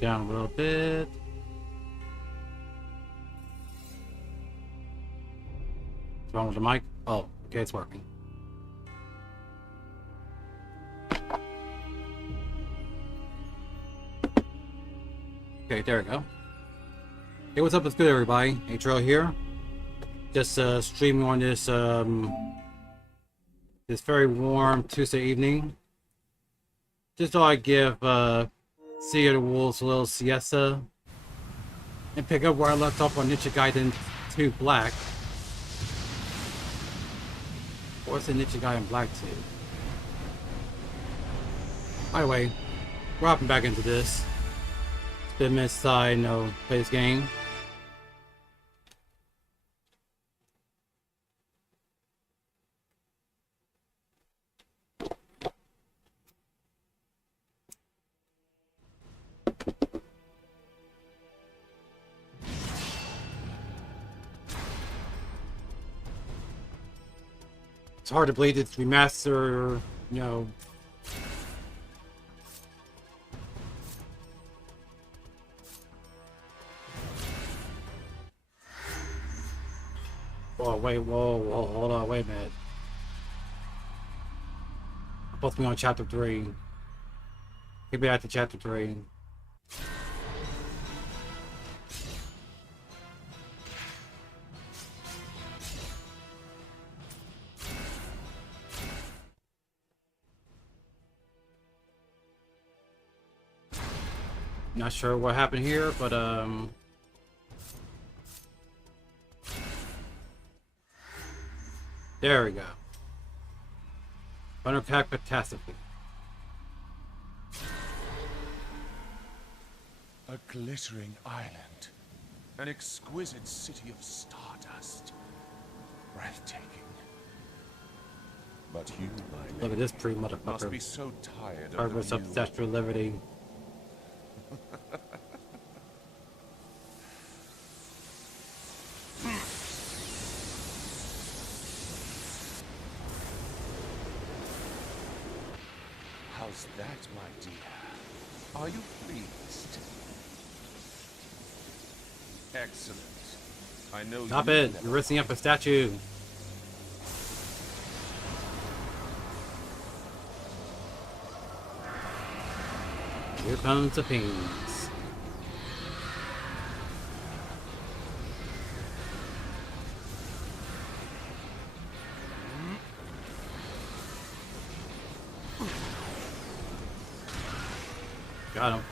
down a little bit. What's wrong with the mic? Oh, okay, it's working. Okay, there we go. Hey, what's up? What's good, everybody? Adriel here. Just streaming on this this very warm Tuesday evening. Just thought I'd give City of the Wolves a little siesta and pick up where I left off on Ninja Gaiden 2 Black. What's the Ninja Gaiden Black 2? By the way, we're hopping back into this. It's been a minute since I play this game. It's hard to believe it's remaster, Whoa, wait, whoa, hold on, wait a minute. I'm supposed to be on chapter 3. Get back to chapter 3. Not sure what happened here, but there we go. Thundercat catastrophe. A glittering island, an exquisite city of stardust, breathtaking. But you, my lady, look at this pretty motherfucker. must be so tired Hard of up Statue of Liberty. How's that, my dear? Are you pleased? Excellent. I know. Stop it! You're risking up a statue. Here comes the pings. Got him.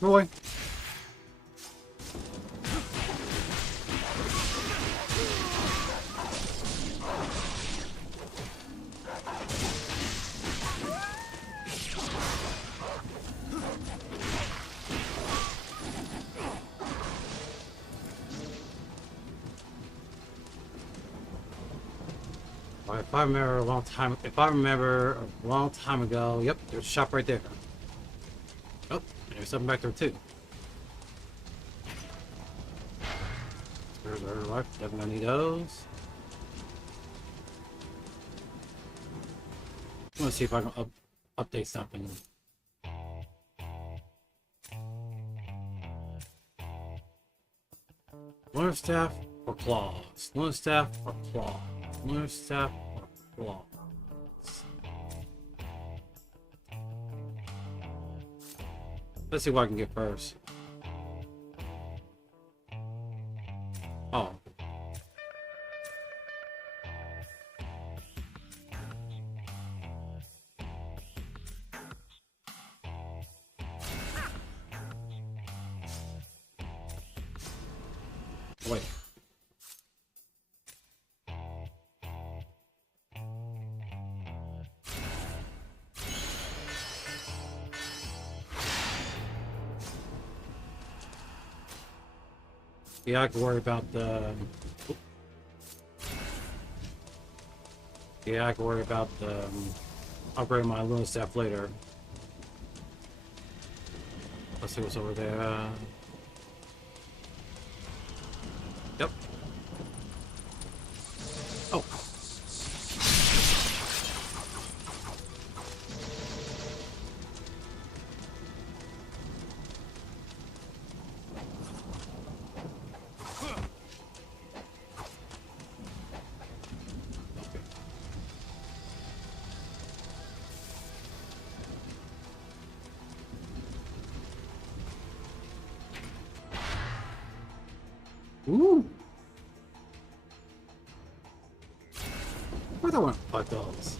Boy. If I remember a long time ago, yep, there's a shop right there. Oh, there's something back there too. There's our life, definitely need those. I want to see if I can update something. Lunar staff or claws? Lunar staff or claws? Lunar staff or claws? Let's see what I can get first. Oh. Wait. Yeah, I can worry about the... Yeah, I can worry about the... upgrading my Luna staff later. Let's see what's over there. Yep. Oh. Ooh. Where do I want $5?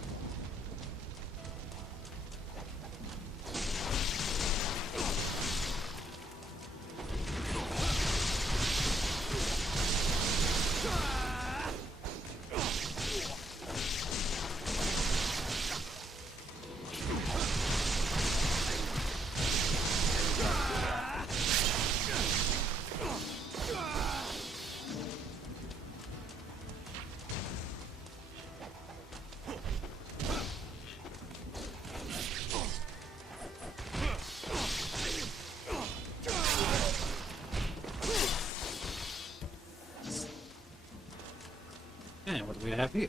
And what do we have here?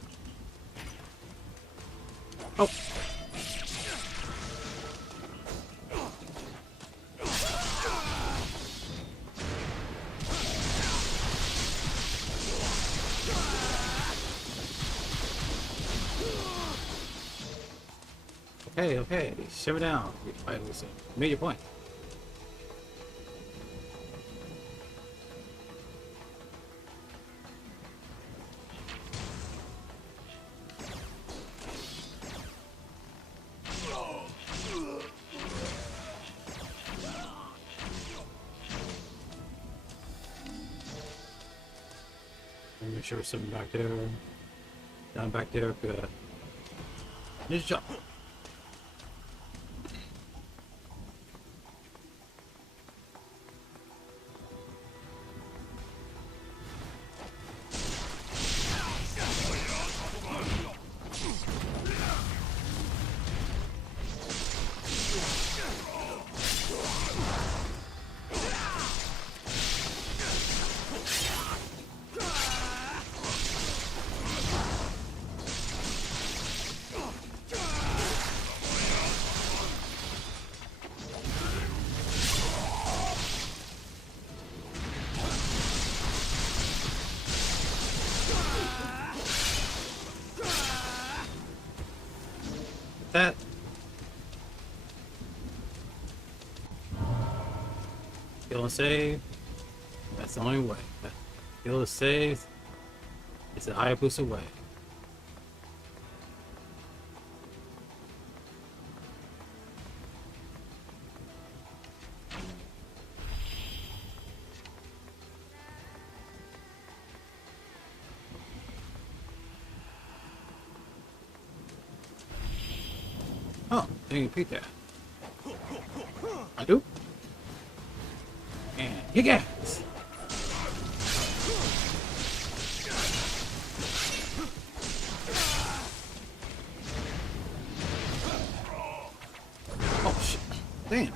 Oh. Okay, okay, shove it down. I made your point. Make sure there's something back there. Down back there, good. Just jump. That kill and save. That's the only way. Kill and save. It's an Hayabusa away. Oh, I didn't repeat that. I do. And you guys. Oh shit! Damn.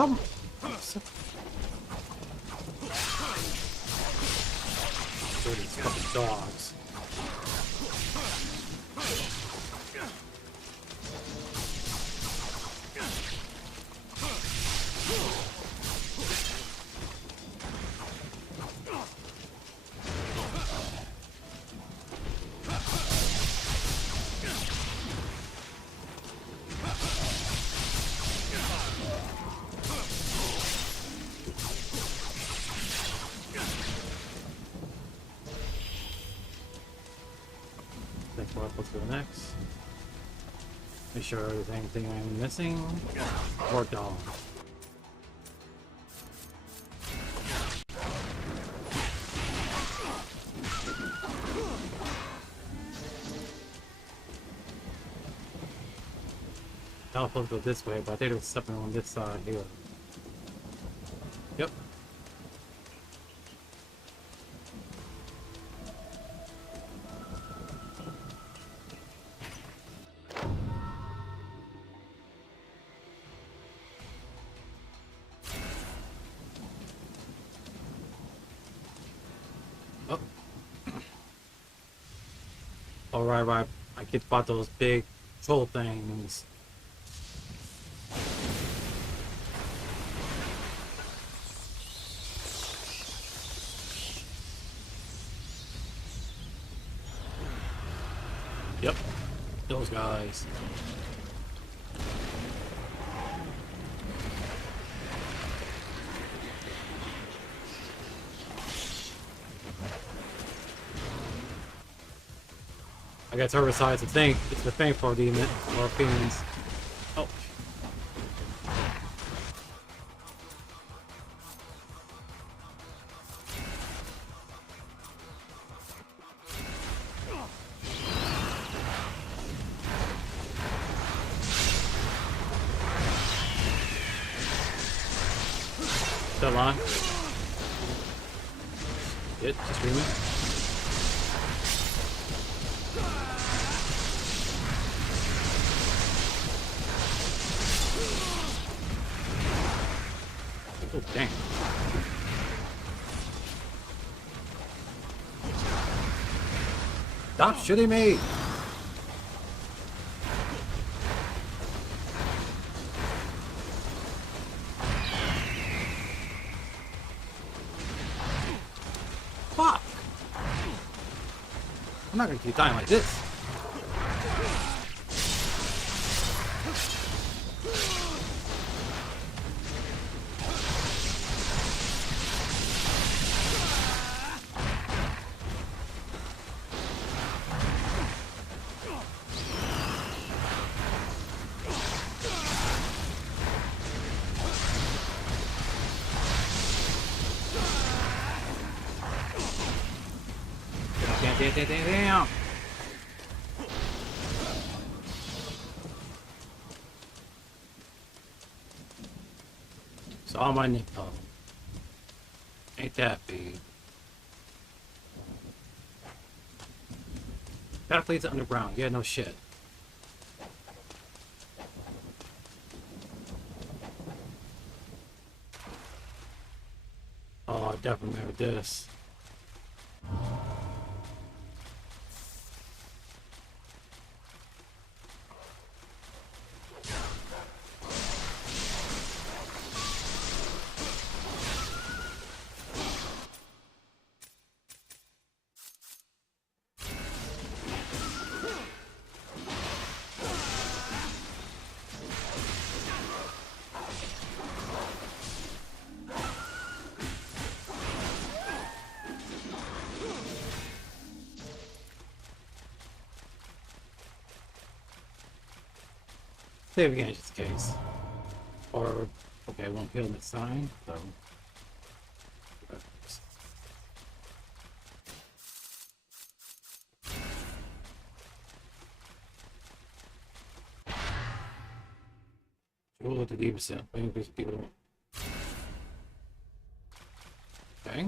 Come. These fucking dogs. Let's go next. Make sure there's anything I'm missing. Or down. I was supposed to go this way, but I think there's something on this side here. Yep. Right. I get about those big troll things. Yep, those guys. I got turbicides to think. It's the thing for demon or fiends. Oh. Still on. It just screaming. Oh, dang. Stop shooting me! Fuck! I'm not gonna keep dying like this. Damn. It's all my nipple. Ain't that big? Path leads underground. Yeah, no shit. Oh, I definitely remember this. Save again just in case. Or, okay, I won't kill this sign, so. Roll to leave us out. Okay.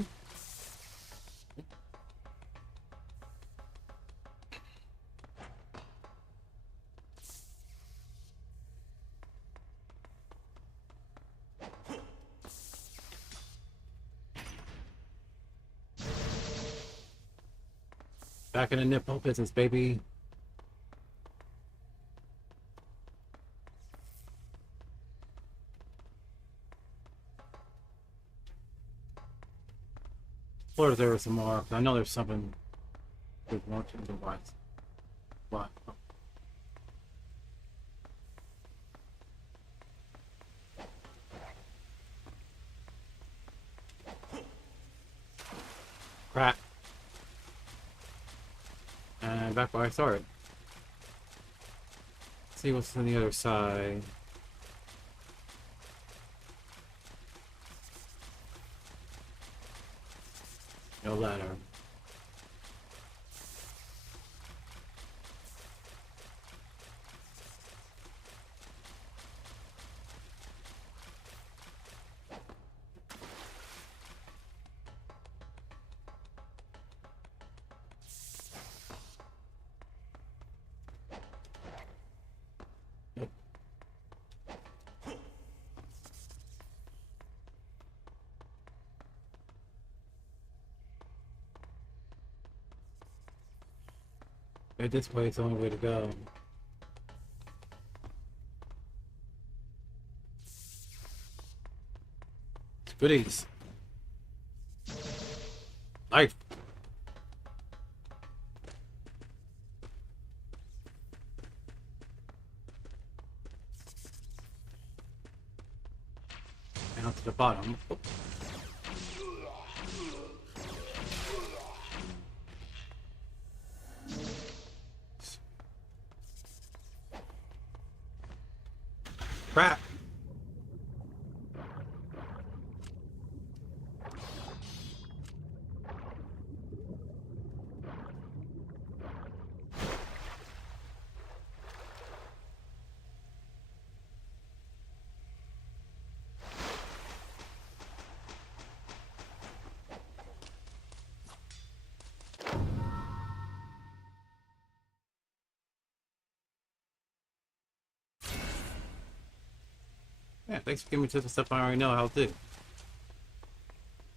Back in the nipple business, baby. Or there was some more. I know there's something with more to the wise. What? Crap. And back where I started. Let's see what's on the other side. No ladder. This way is the only way to go. Goodies. Life. Down to the bottom. Oh. Crap. Yeah, thanks for giving me tips and stuff I already know how to do.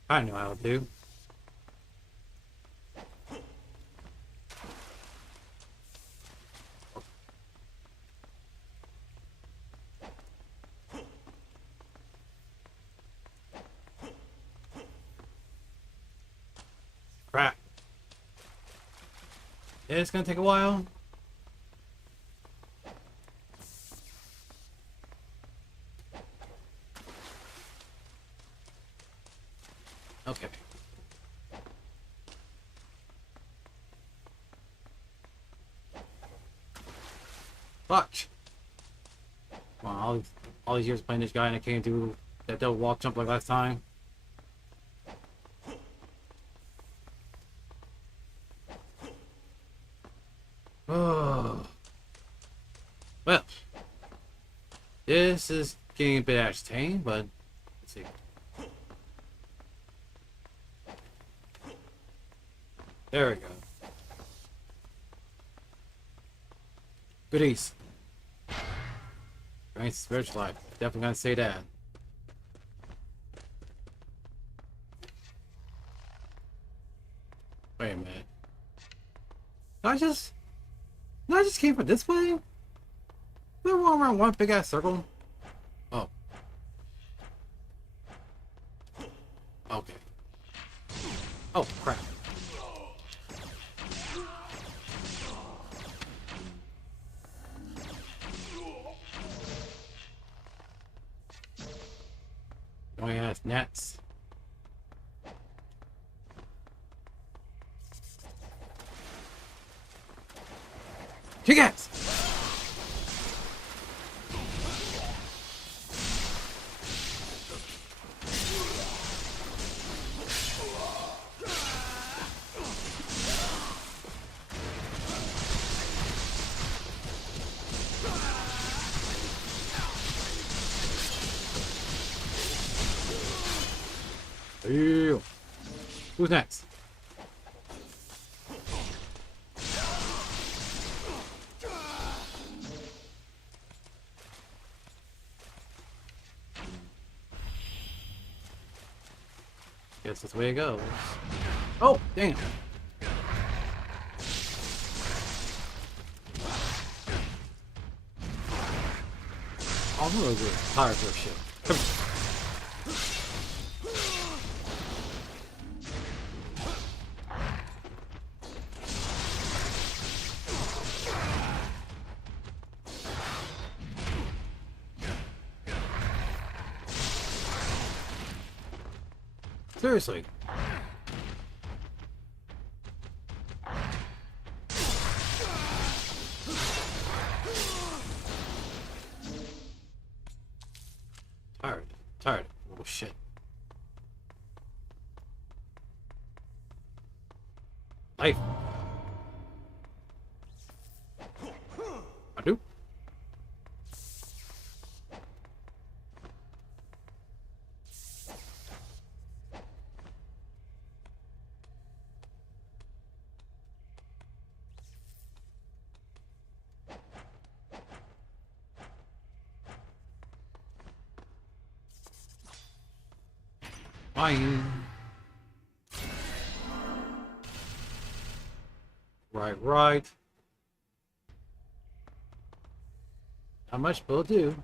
I know how to do. Crap. Yeah, it's gonna take a while. Okay. Fuck. Wow, all these years playing this guy and I can't do that double walk jump like last time. Oh. Well, this is getting a bit agitating, but let's see. There we go. Goodies. Nice spiritual life. Definitely gonna say that. Wait a minute. Did I just came from this way? We're going around one big ass circle. Oh. Okay. Oh crap. Oh yeah, it's nets. Kick ass! Ew. Who's next? Guess that's the way it goes. Oh, damn. I'm really tired of this shit. Come Seriously. Tired. Oh shit. Life. I do. Fine. Right. How much will do?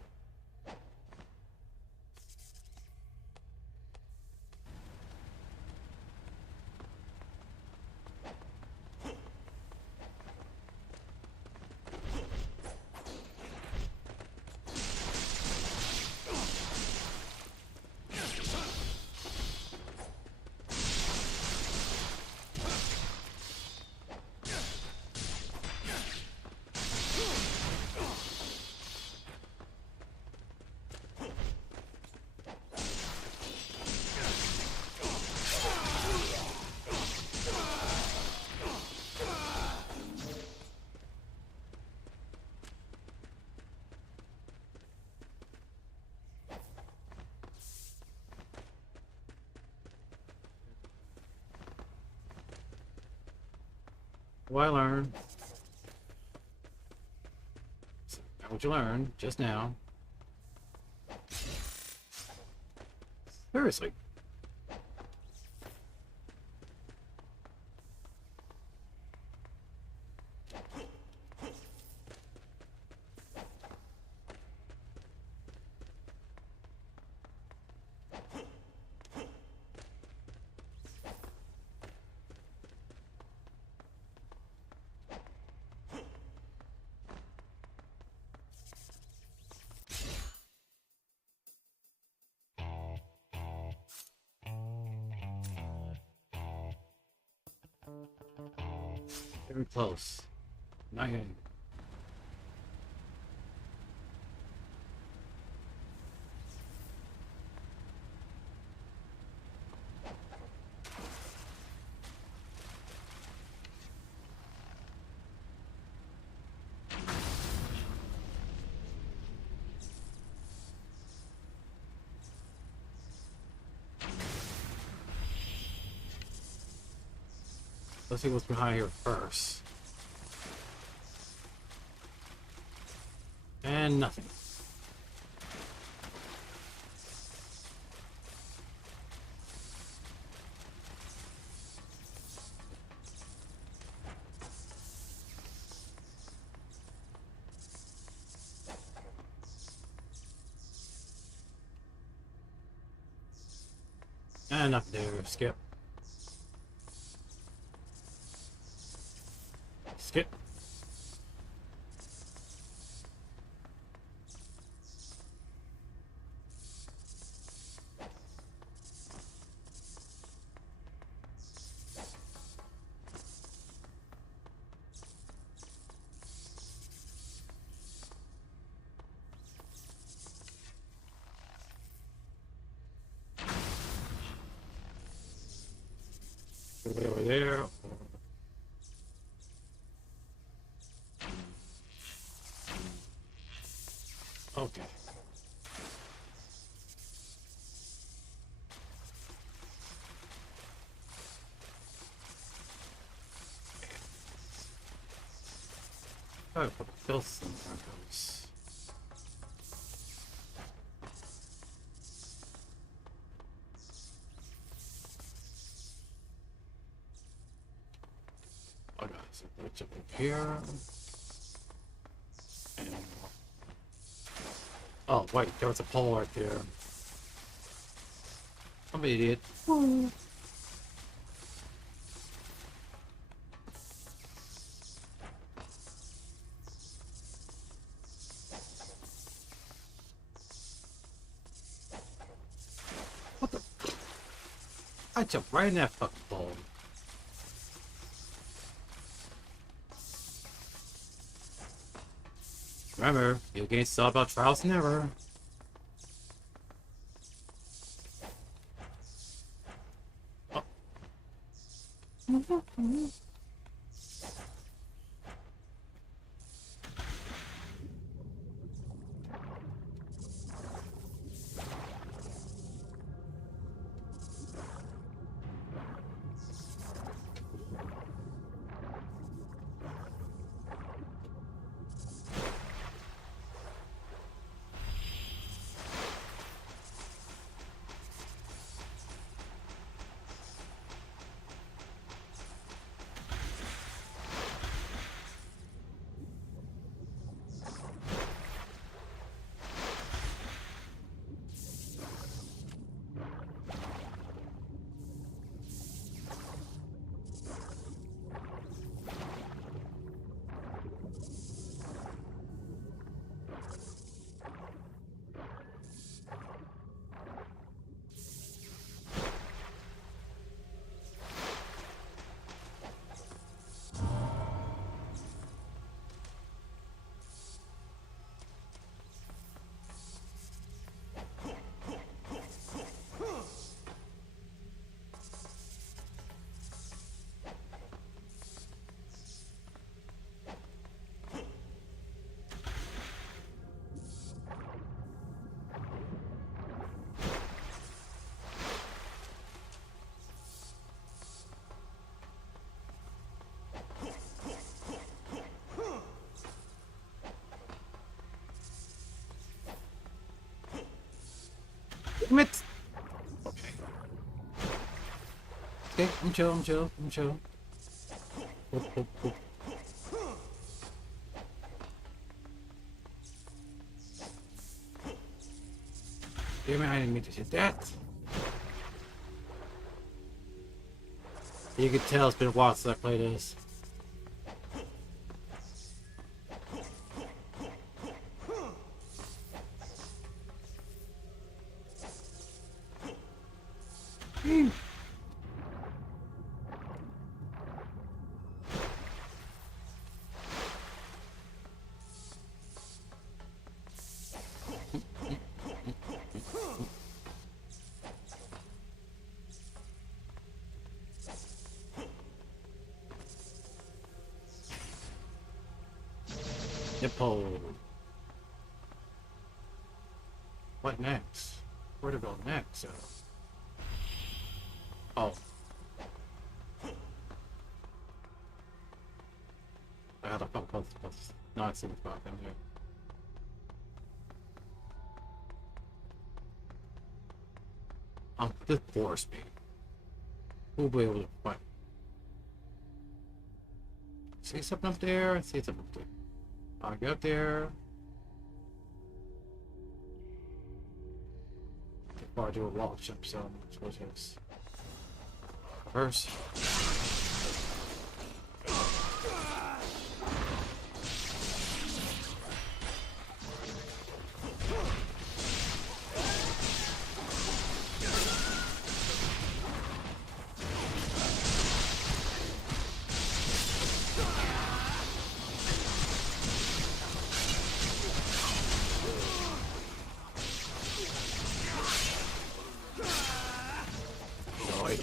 What I learned. What you learned just now. Seriously. Very close. Not yet. Let's see what's behind here first. And nothing. And nothing there. Skip. Skip. Over there. Okay. Oh, put filth in those. Okay, so let's up here. And Oh, wait, there was a pole right there. I'm an idiot. What the? I jumped right in that fucking pole. Remember, you gain all about trials and error. Oh. Damn it! Okay. Okay, I'm chill, I'm chill, I'm chill. Whoop, whoop, whoop. Damn it, I didn't mean to hit that. You can tell it's been a while since I played this. Nipple. What next? Where to go next? Oh. I had a couple of nonsense about them here. This force me. Who'll be able to fight? See something up there? I see something up there. I'll get up there. Before I do a wall jump, so I suppose it's reverse.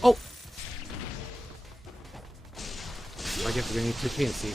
Oh! I guess we're gonna need 2 PNC.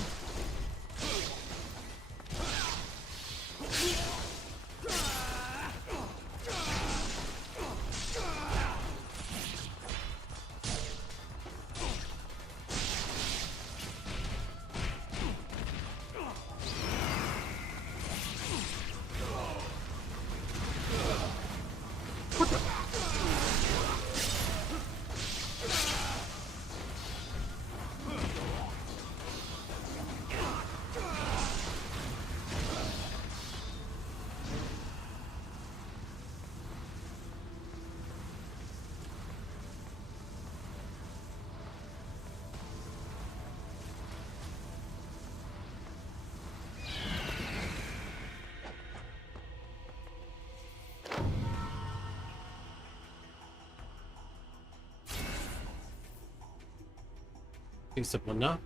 Be simple enough.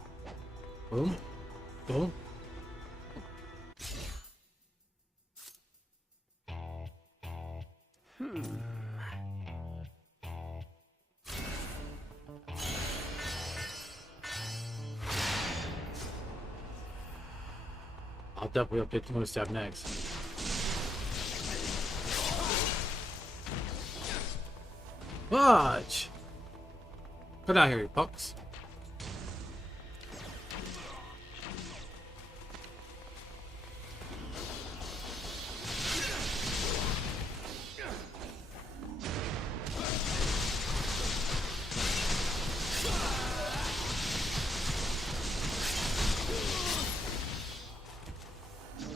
Boom. Boom. I'll definitely update you when step next. Watch! Get out here, you pups.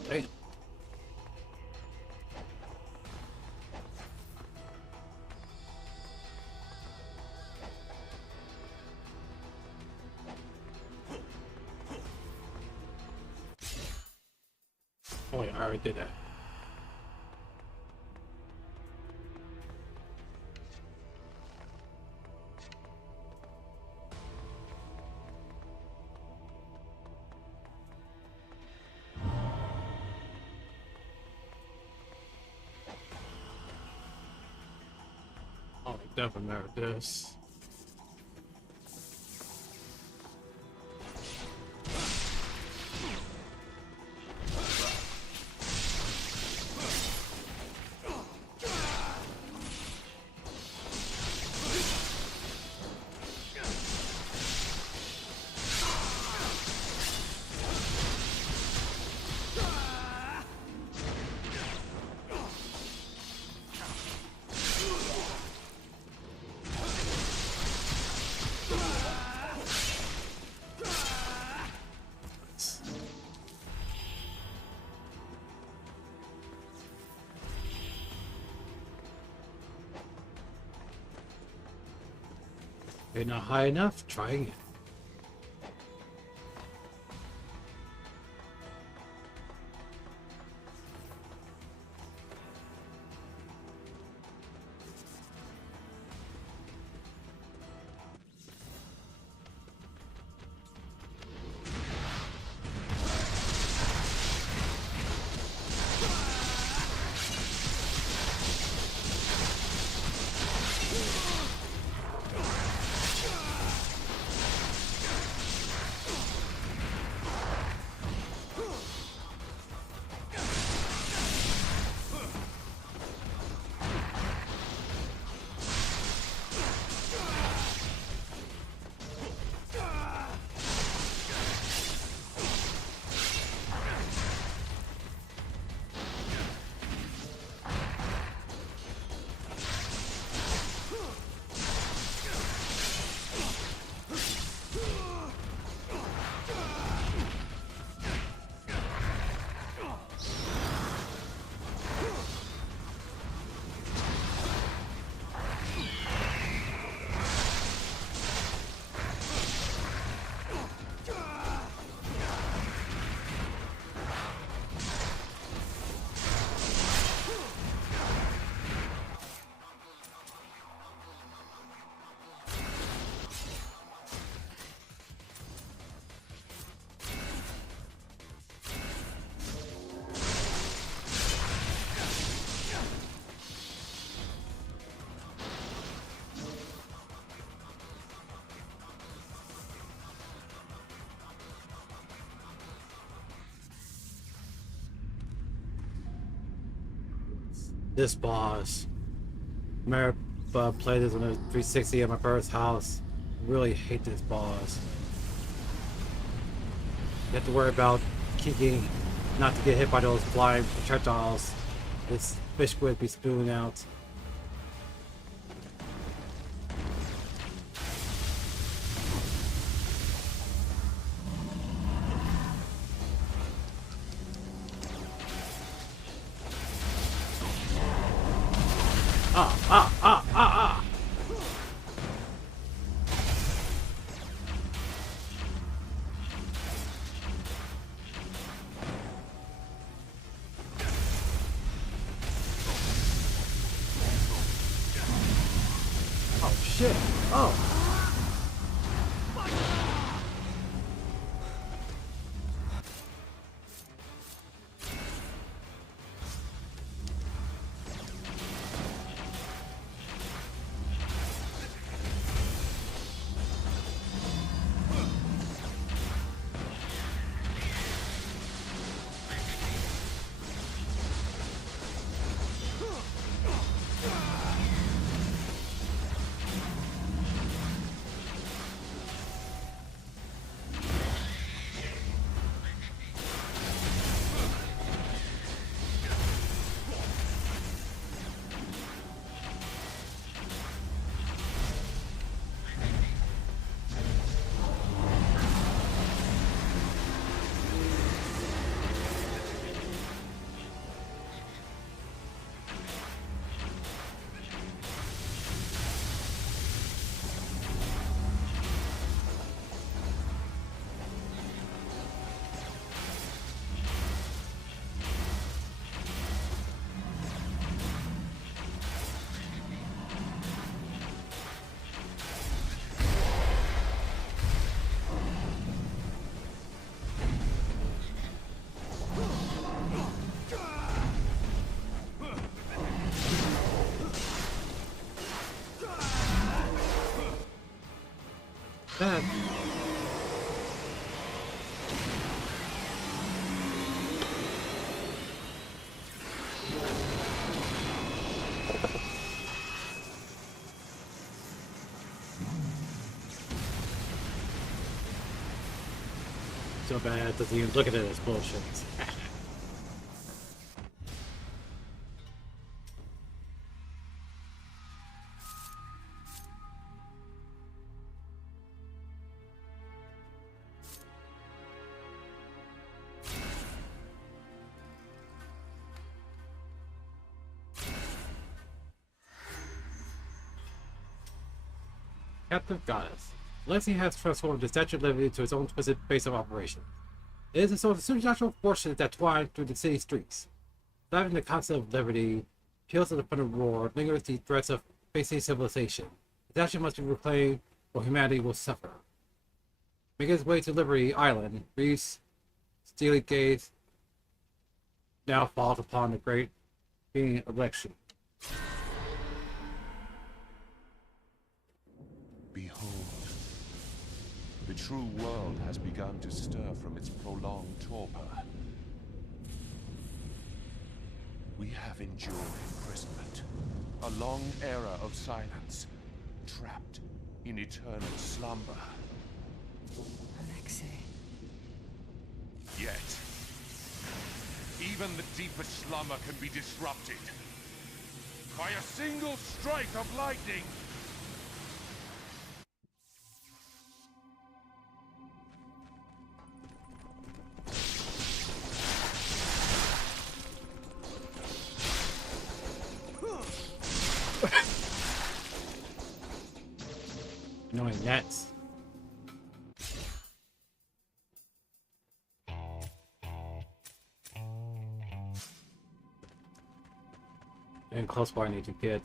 Hey. Oh wait, I already did that. Oh, definitely merit this. You're not high enough? Try again. This boss. I played this on a 360 at my parents' house. Really hate this boss. You have to worry about kicking, not to get hit by those flying projectiles. This fish squid be spewing out. that. So bad, doesn't even look at it as bullshit. Captive Goddess. Lexi has transformed the Statue of Liberty to its own twisted base of operation. It is a sort of supernatural forces that twine through the city streets. Driving the concept of liberty, peals of the thunder roar, lingers the threats of facing civilization. The statue must be reclaimed, or humanity will suffer. Making his way to Liberty Island, Reeves' steely gaze now falls upon the great being of Lexi. Behold, the true world has begun to stir from its prolonged torpor. We have endured imprisonment, a long era of silence, trapped in eternal slumber. Alexei. Yet, even the deepest slumber can be disrupted by a single strike of lightning. Annoying nets. And close where I need to get.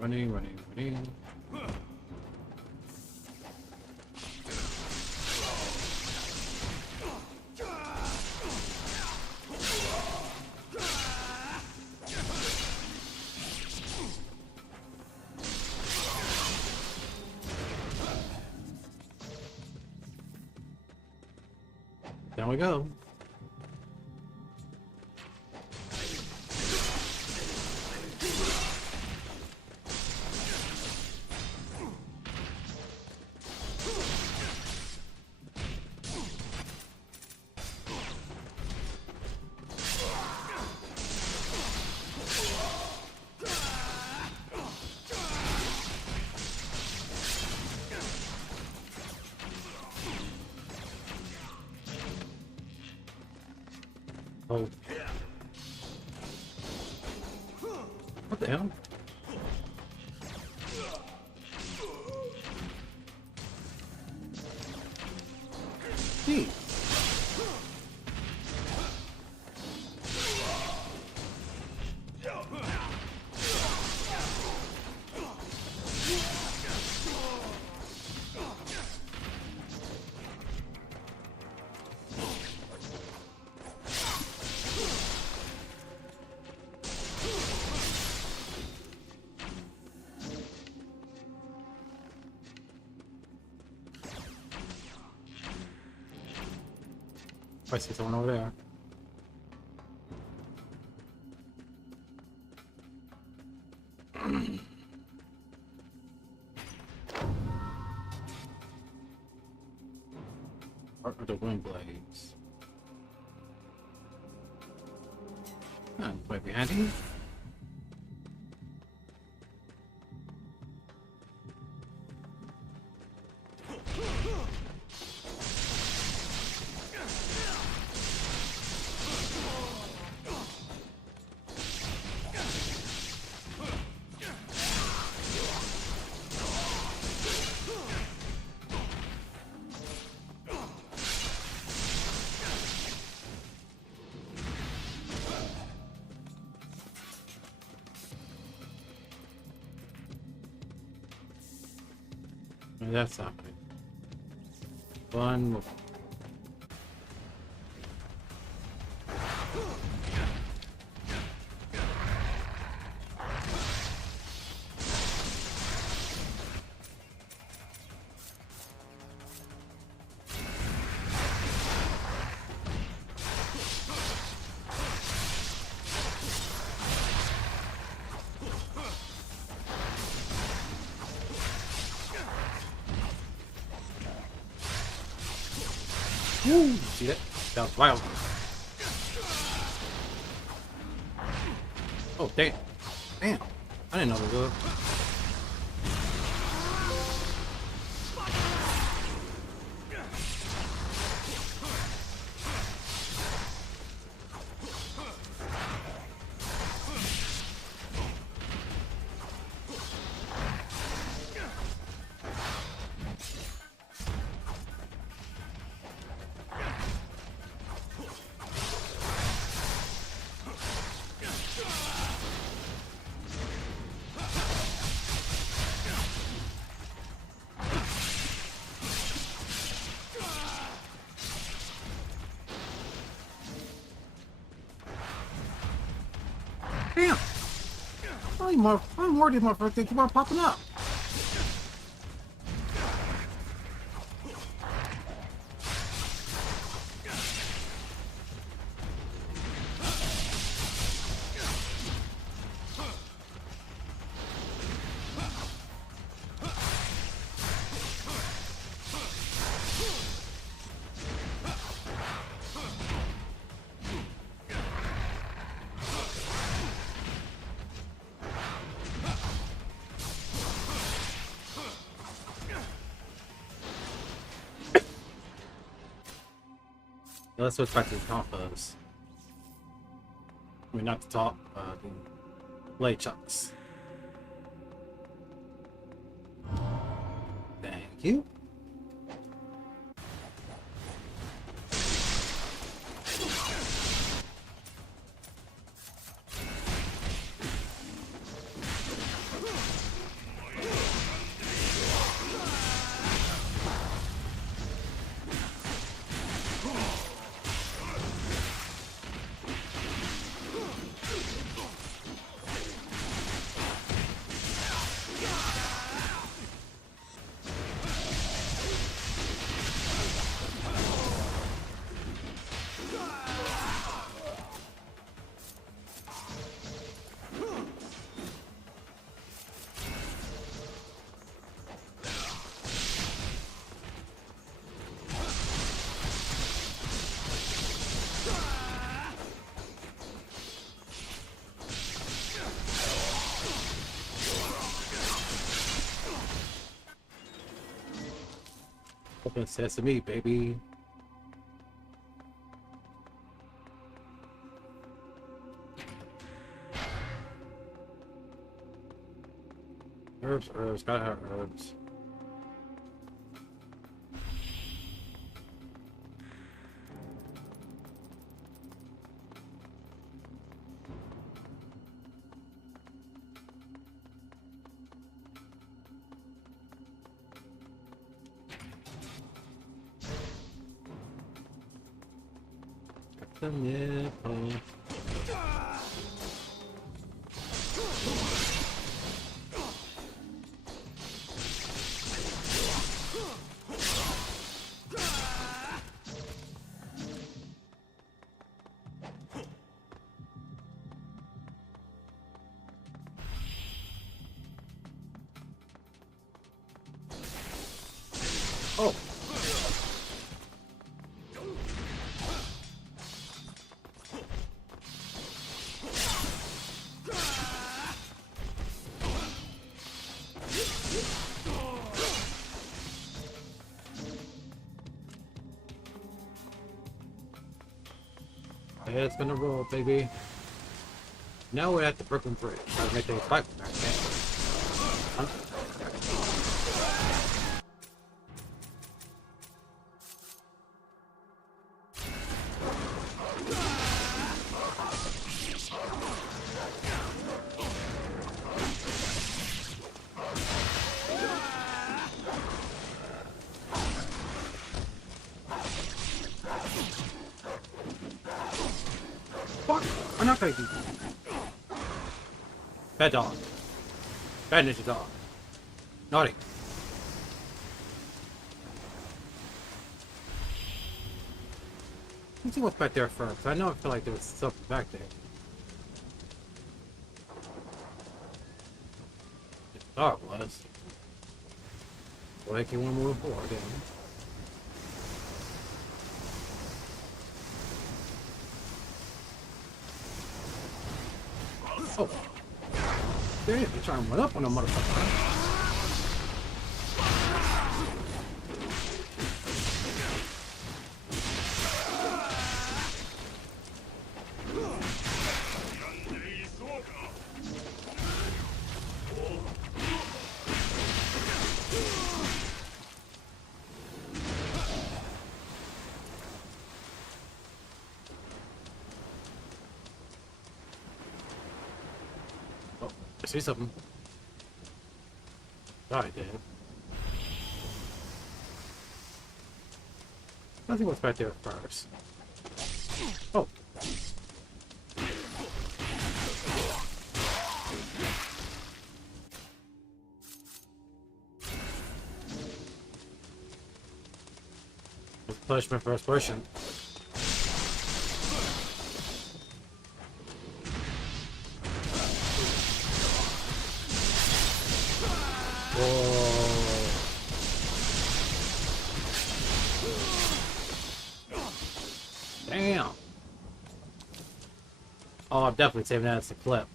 Running. There we go. Oh. What the hell? Gee. I see someone over there. Part of the wind blades. That might be handy. That's not good. One more. Woo! See that? That was wild. Oh, damn. Damn. I didn't know they were. Damn! I'm more than my first thing keep on popping up. Let's switch back to the combos. I mean, not the top, the blade chucks. Thank you. Open sesame, baby. Herbs, gotta have herbs. The nipple. Oh. Yeah, it's gonna roll, baby. Now we're at the Brooklyn Bridge. Gotta make things fight back there. fuck? I'm not gonna do. Bad dog. Bad ninja dog. Naughty. Let's see what's back there first. I know I feel like there was something back there. I thought it was. Like you want to move forward, yeah. Oh. Damn, you're trying to run up on a motherfucker. I see something. Oh, I did. I think what's back there first. Oh. Punishment for explosion. Damn. Oh, I'm definitely saving that as a clip.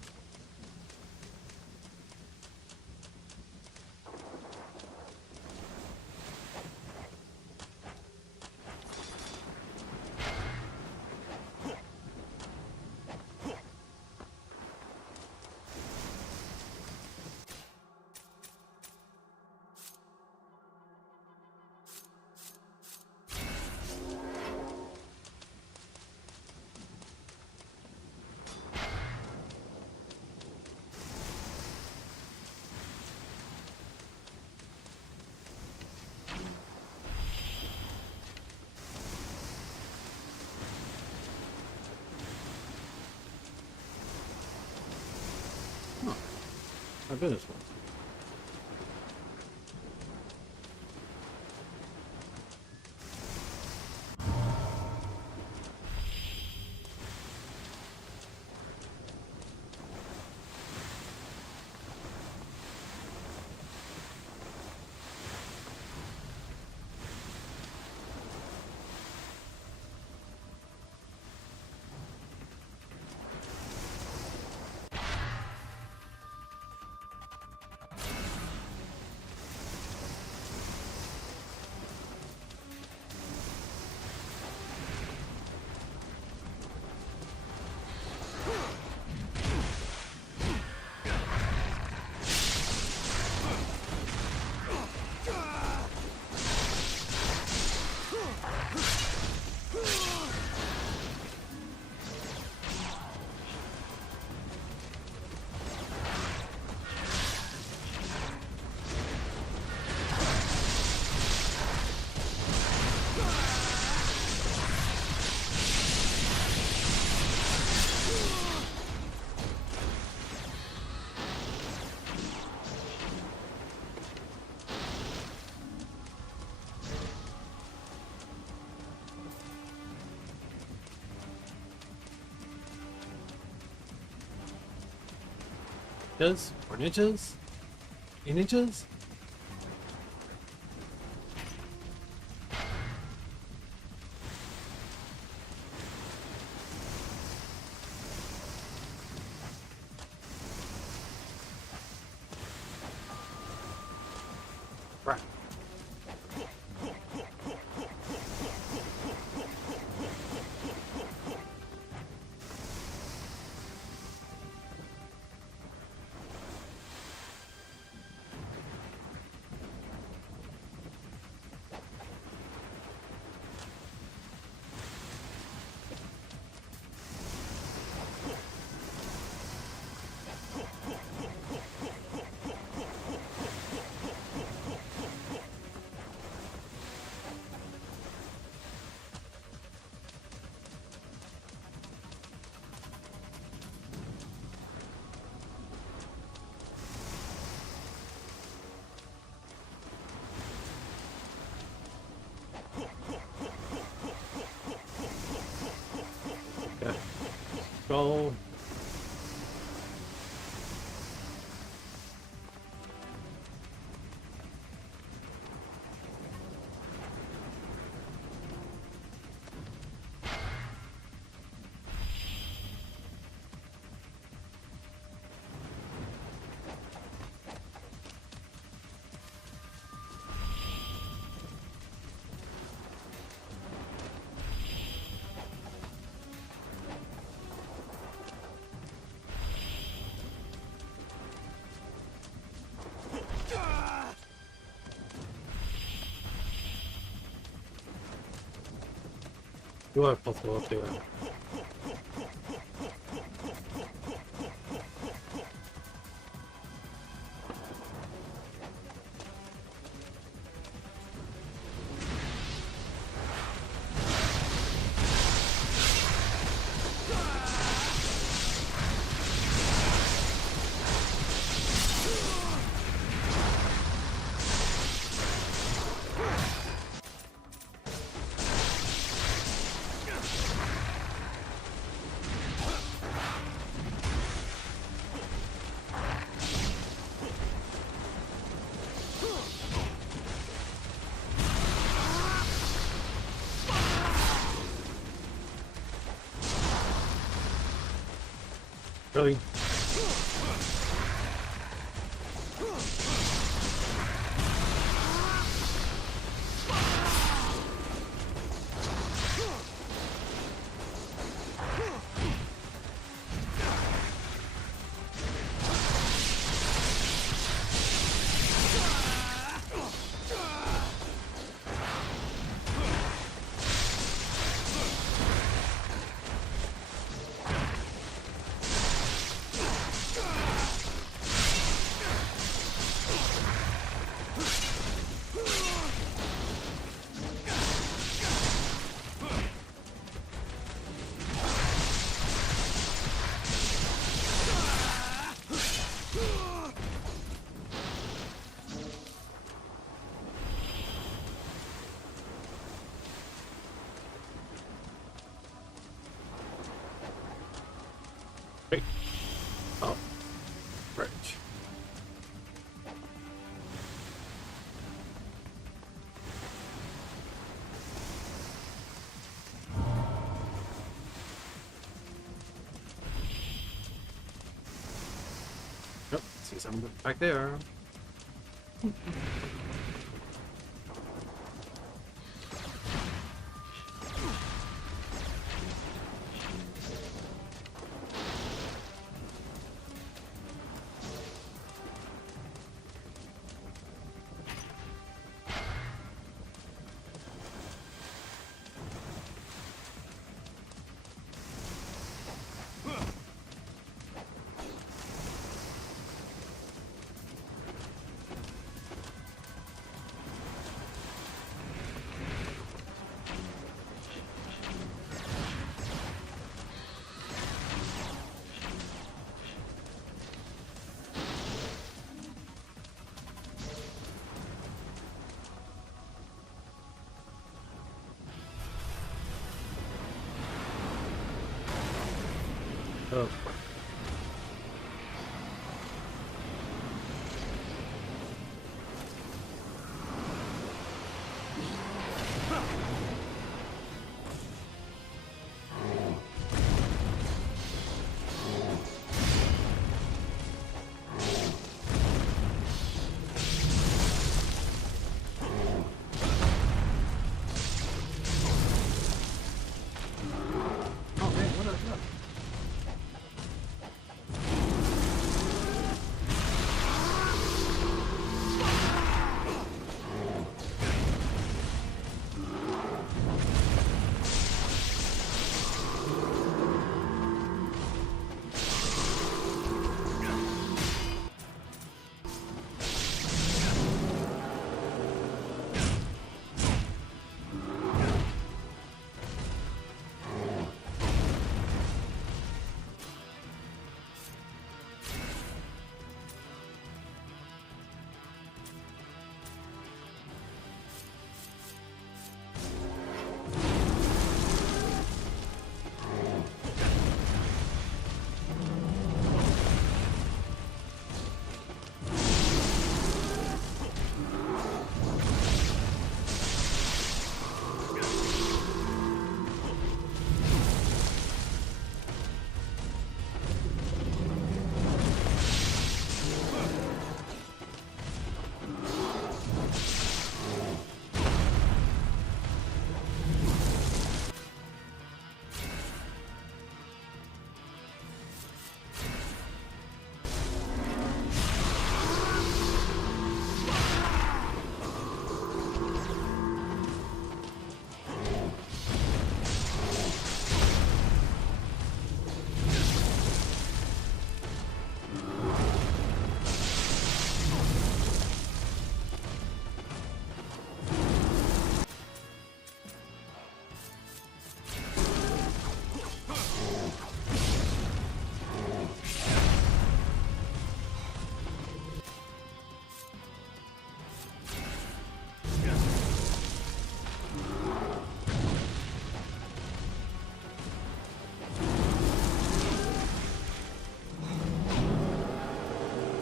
I've been this one. Ninjas? Or ninjas? Ninjas? Right. Go. Do I have possible up there? Really? Wait. Oh. Right. Yep, see something back there. Oh.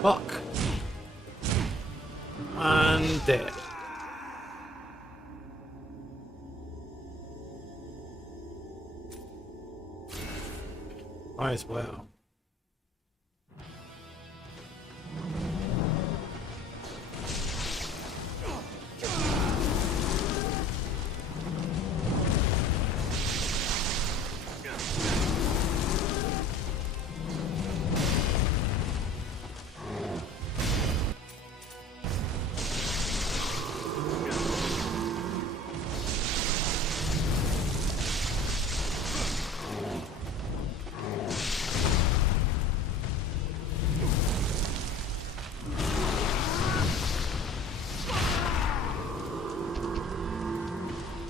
Fuck. I'm dead. Might as well.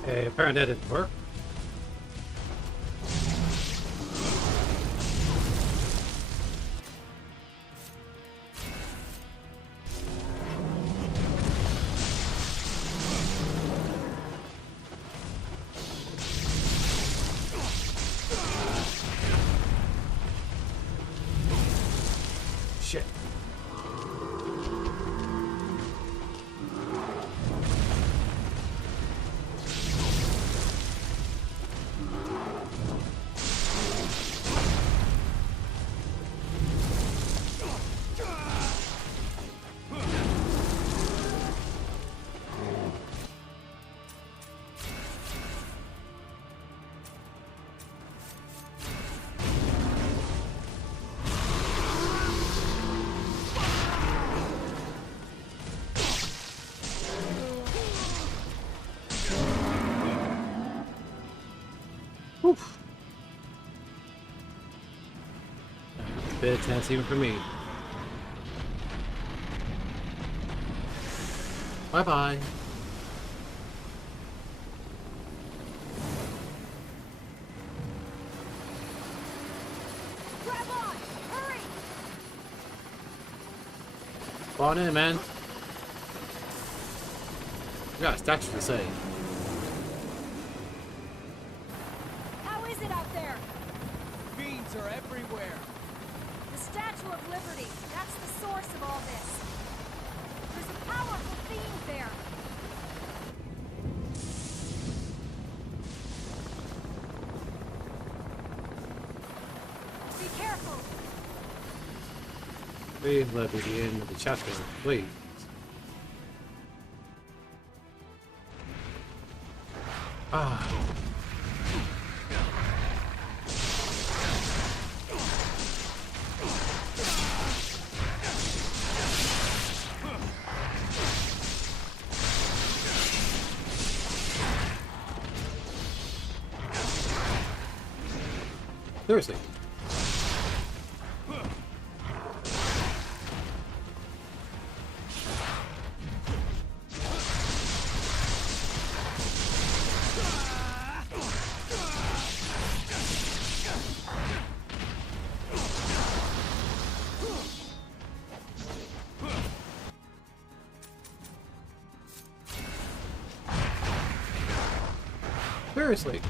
Okay, apparently that didn't work. Shit. Oof. A bit tense even for me. Bye bye. Grab on! Hurry! Spawn in, man. We got a statue to say. How is it out there? Fiends are everywhere. The Statue of Liberty. That's the source of all this. There's a powerful fiend there. Be careful. Please let me be in with the chapter, please. Ah. Seriously. Seriously.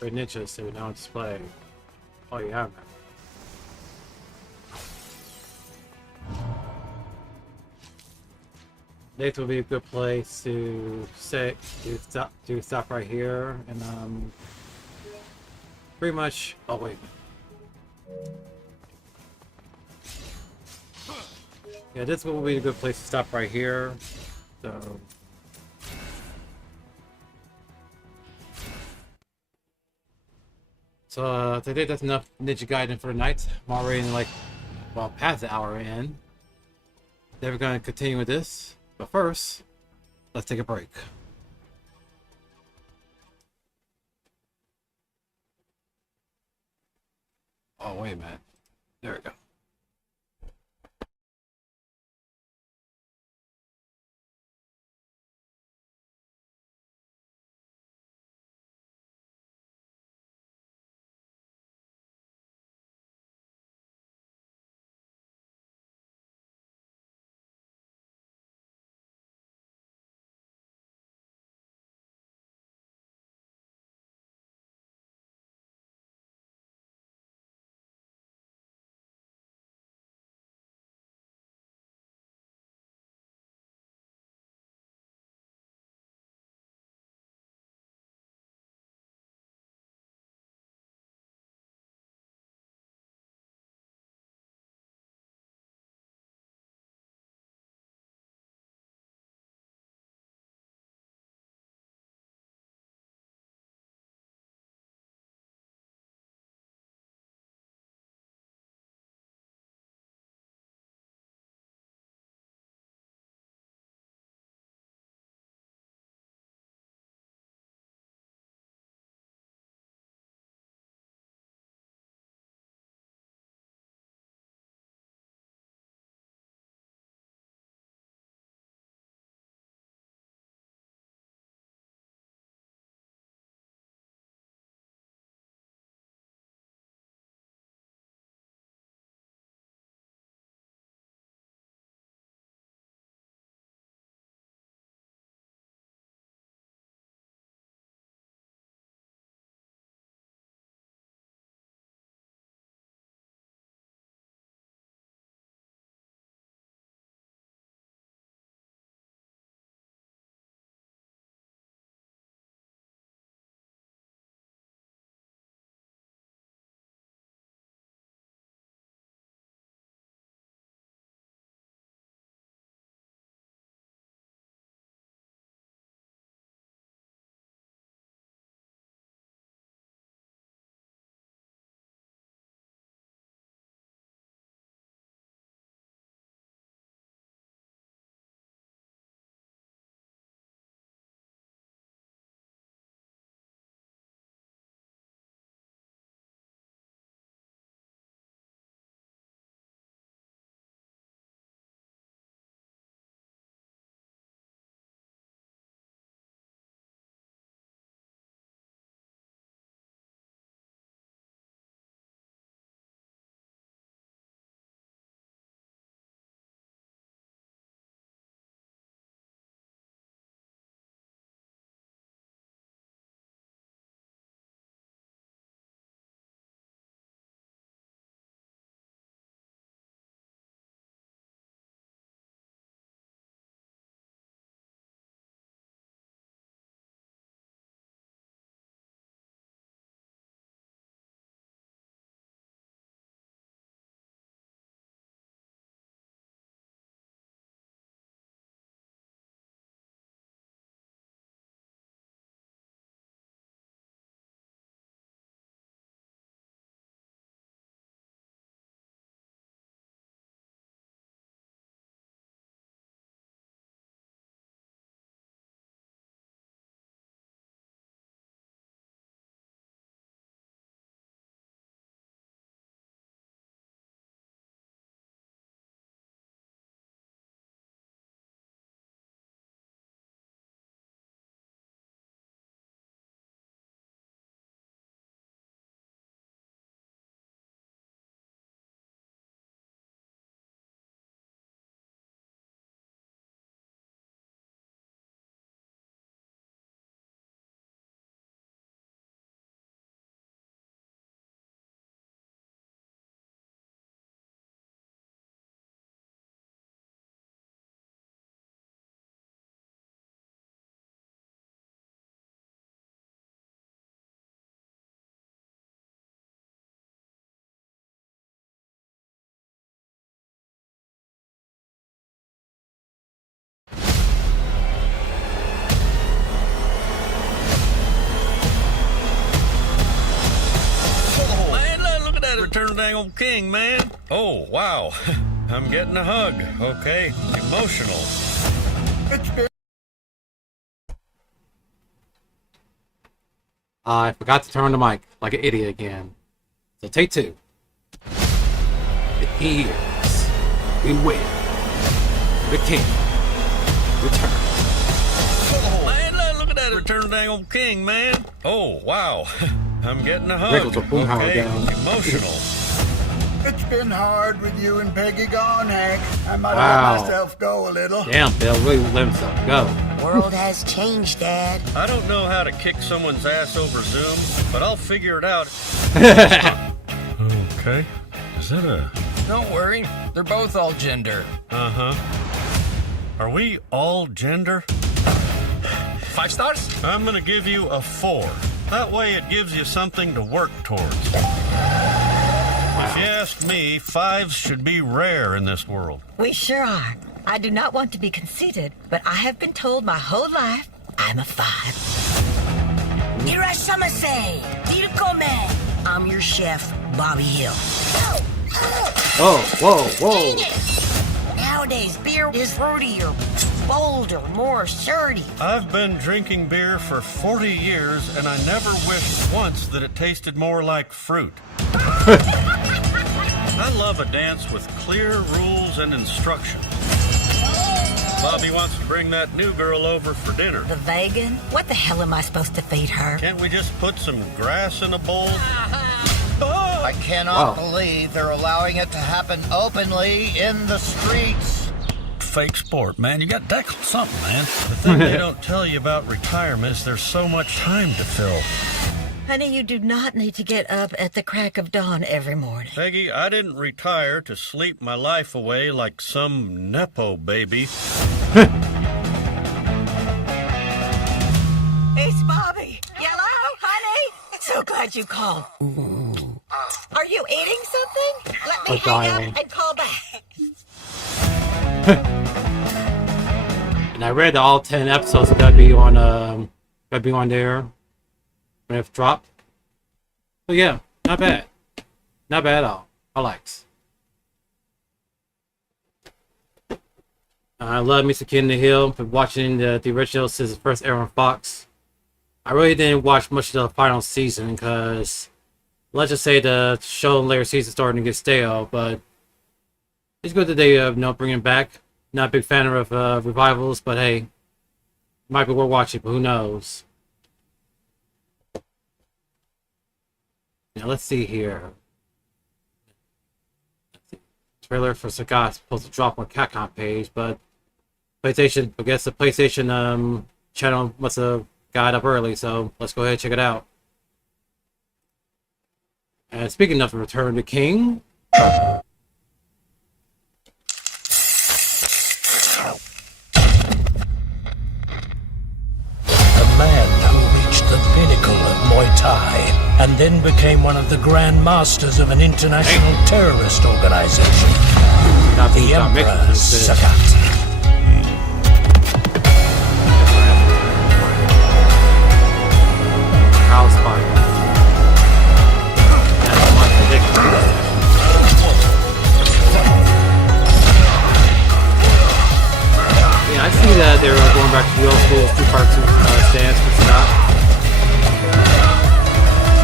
Great niches to now display. Oh yeah, man. This will be a good place to do stop right here and pretty much. Oh wait. Yeah, this will be a good place to stop right here. So I think that's enough Ninja Gaiden for the night. I'm already in like, well, past the hour in. Then we're gonna continue with this, but first, let's take a break. Oh, wait a minute. There we go. Return dang old king, man. Oh, wow. I'm getting a hug, okay? Emotional. I forgot to turn on the mic like an idiot again. So take two. 20 years. We wait. The king returns. Oh, man, look at that return of the dang old king, man. Oh, wow. I'm getting a hug. Wrinkles will boom power Okay, down. emotional. It's been hard with you and Peggy gone, Hank. I might Wow. let myself go a little. Damn, Bill, really let himself go. World has changed, Dad. I don't know how to kick someone's ass over Zoom, but I'll figure it out. Okay. Is that a... Don't worry, they're both all gender. Uh-huh. Are we all gender? 5 stars? I'm gonna give you a 4. That way it gives you something to work towards. If you ask me, 5s should be rare in this world. We sure are. I do not want to be conceited, but I have been told my whole life I'm a 5. Irashamase, Dilkome. I'm your chef, Bobby Hill. Whoa, whoa, whoa. Nowadays, beer is fruitier, bolder, more assertive. I've been drinking beer for 40 years, and I never wished once that it tasted more like fruit. I love a dance with clear rules and instructions. Bobby wants to bring that new girl over for dinner. The vegan? What the hell am I supposed to feed her? Can't we just put some grass in a bowl? I cannot believe they're allowing it to happen openly in the streets. Fake sport, man. You got to tackle something, man. The thing they don't tell you about retirement is there's so much time to fill. Honey, you do not need to get up at the crack of dawn every morning. Peggy, I didn't retire to sleep my life away like some Nepo baby. It's Bobby. Hello, honey. So glad you called. Are you eating something? Let me hang up and call back. And I read that all 10 episodes are gonna be on there when it's dropped. So yeah, not bad. Not bad at all. I likes. I love Mr. Kid in the Hill for watching the original since the first air on Fox. I really didn't watch much of the final season because let's just say the show in later season starting to get stale, but it's good that they bring it back. Not a big fan of revivals, but hey, might be worth watching, but who knows. Now let's see here. Trailer for Saga is supposed to drop on Capcom page, but PlayStation, I guess the PlayStation channel must have got up early, so let's go ahead and check it out. And speaking of Return to King, man who reached the pinnacle of Muay Thai and then became one of the Grand Masters of an international terrorist organization, the Emperor Sagat. House Fire. That's much ridiculous. Yeah, I see that they're going back to the old school 2-part stance for Scott.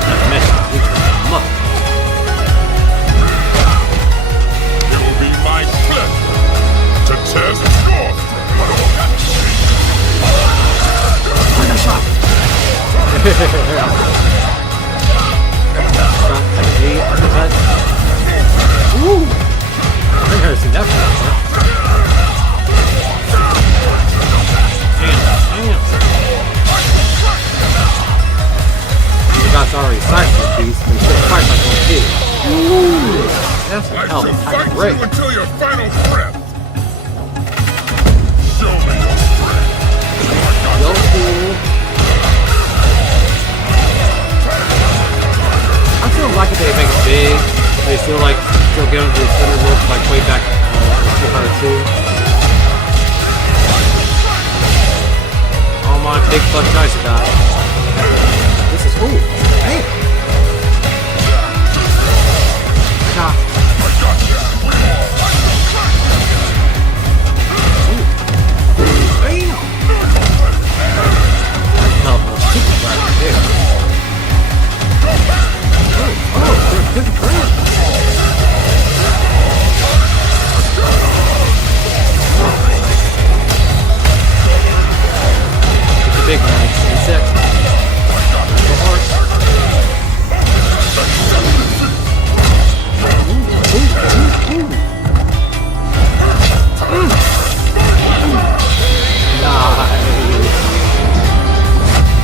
Not to mention, we can look. It will be my pleasure to test your strength. Ooh! I think I've seen that before. The guy's already sized this beast, but he's still fighting like one kid. Ooh! That's a I hell of shall a fight break. you until your final breath. Show me your strength. Yo, cool. I feel like if they make it big, they feel like they'll get into the center look like way back in 202. Oh my big fuck guys I got. This is ooh, hey. God. Ooh. Damn. That's hell of a super right there. Oh, they're different. big one. Reset.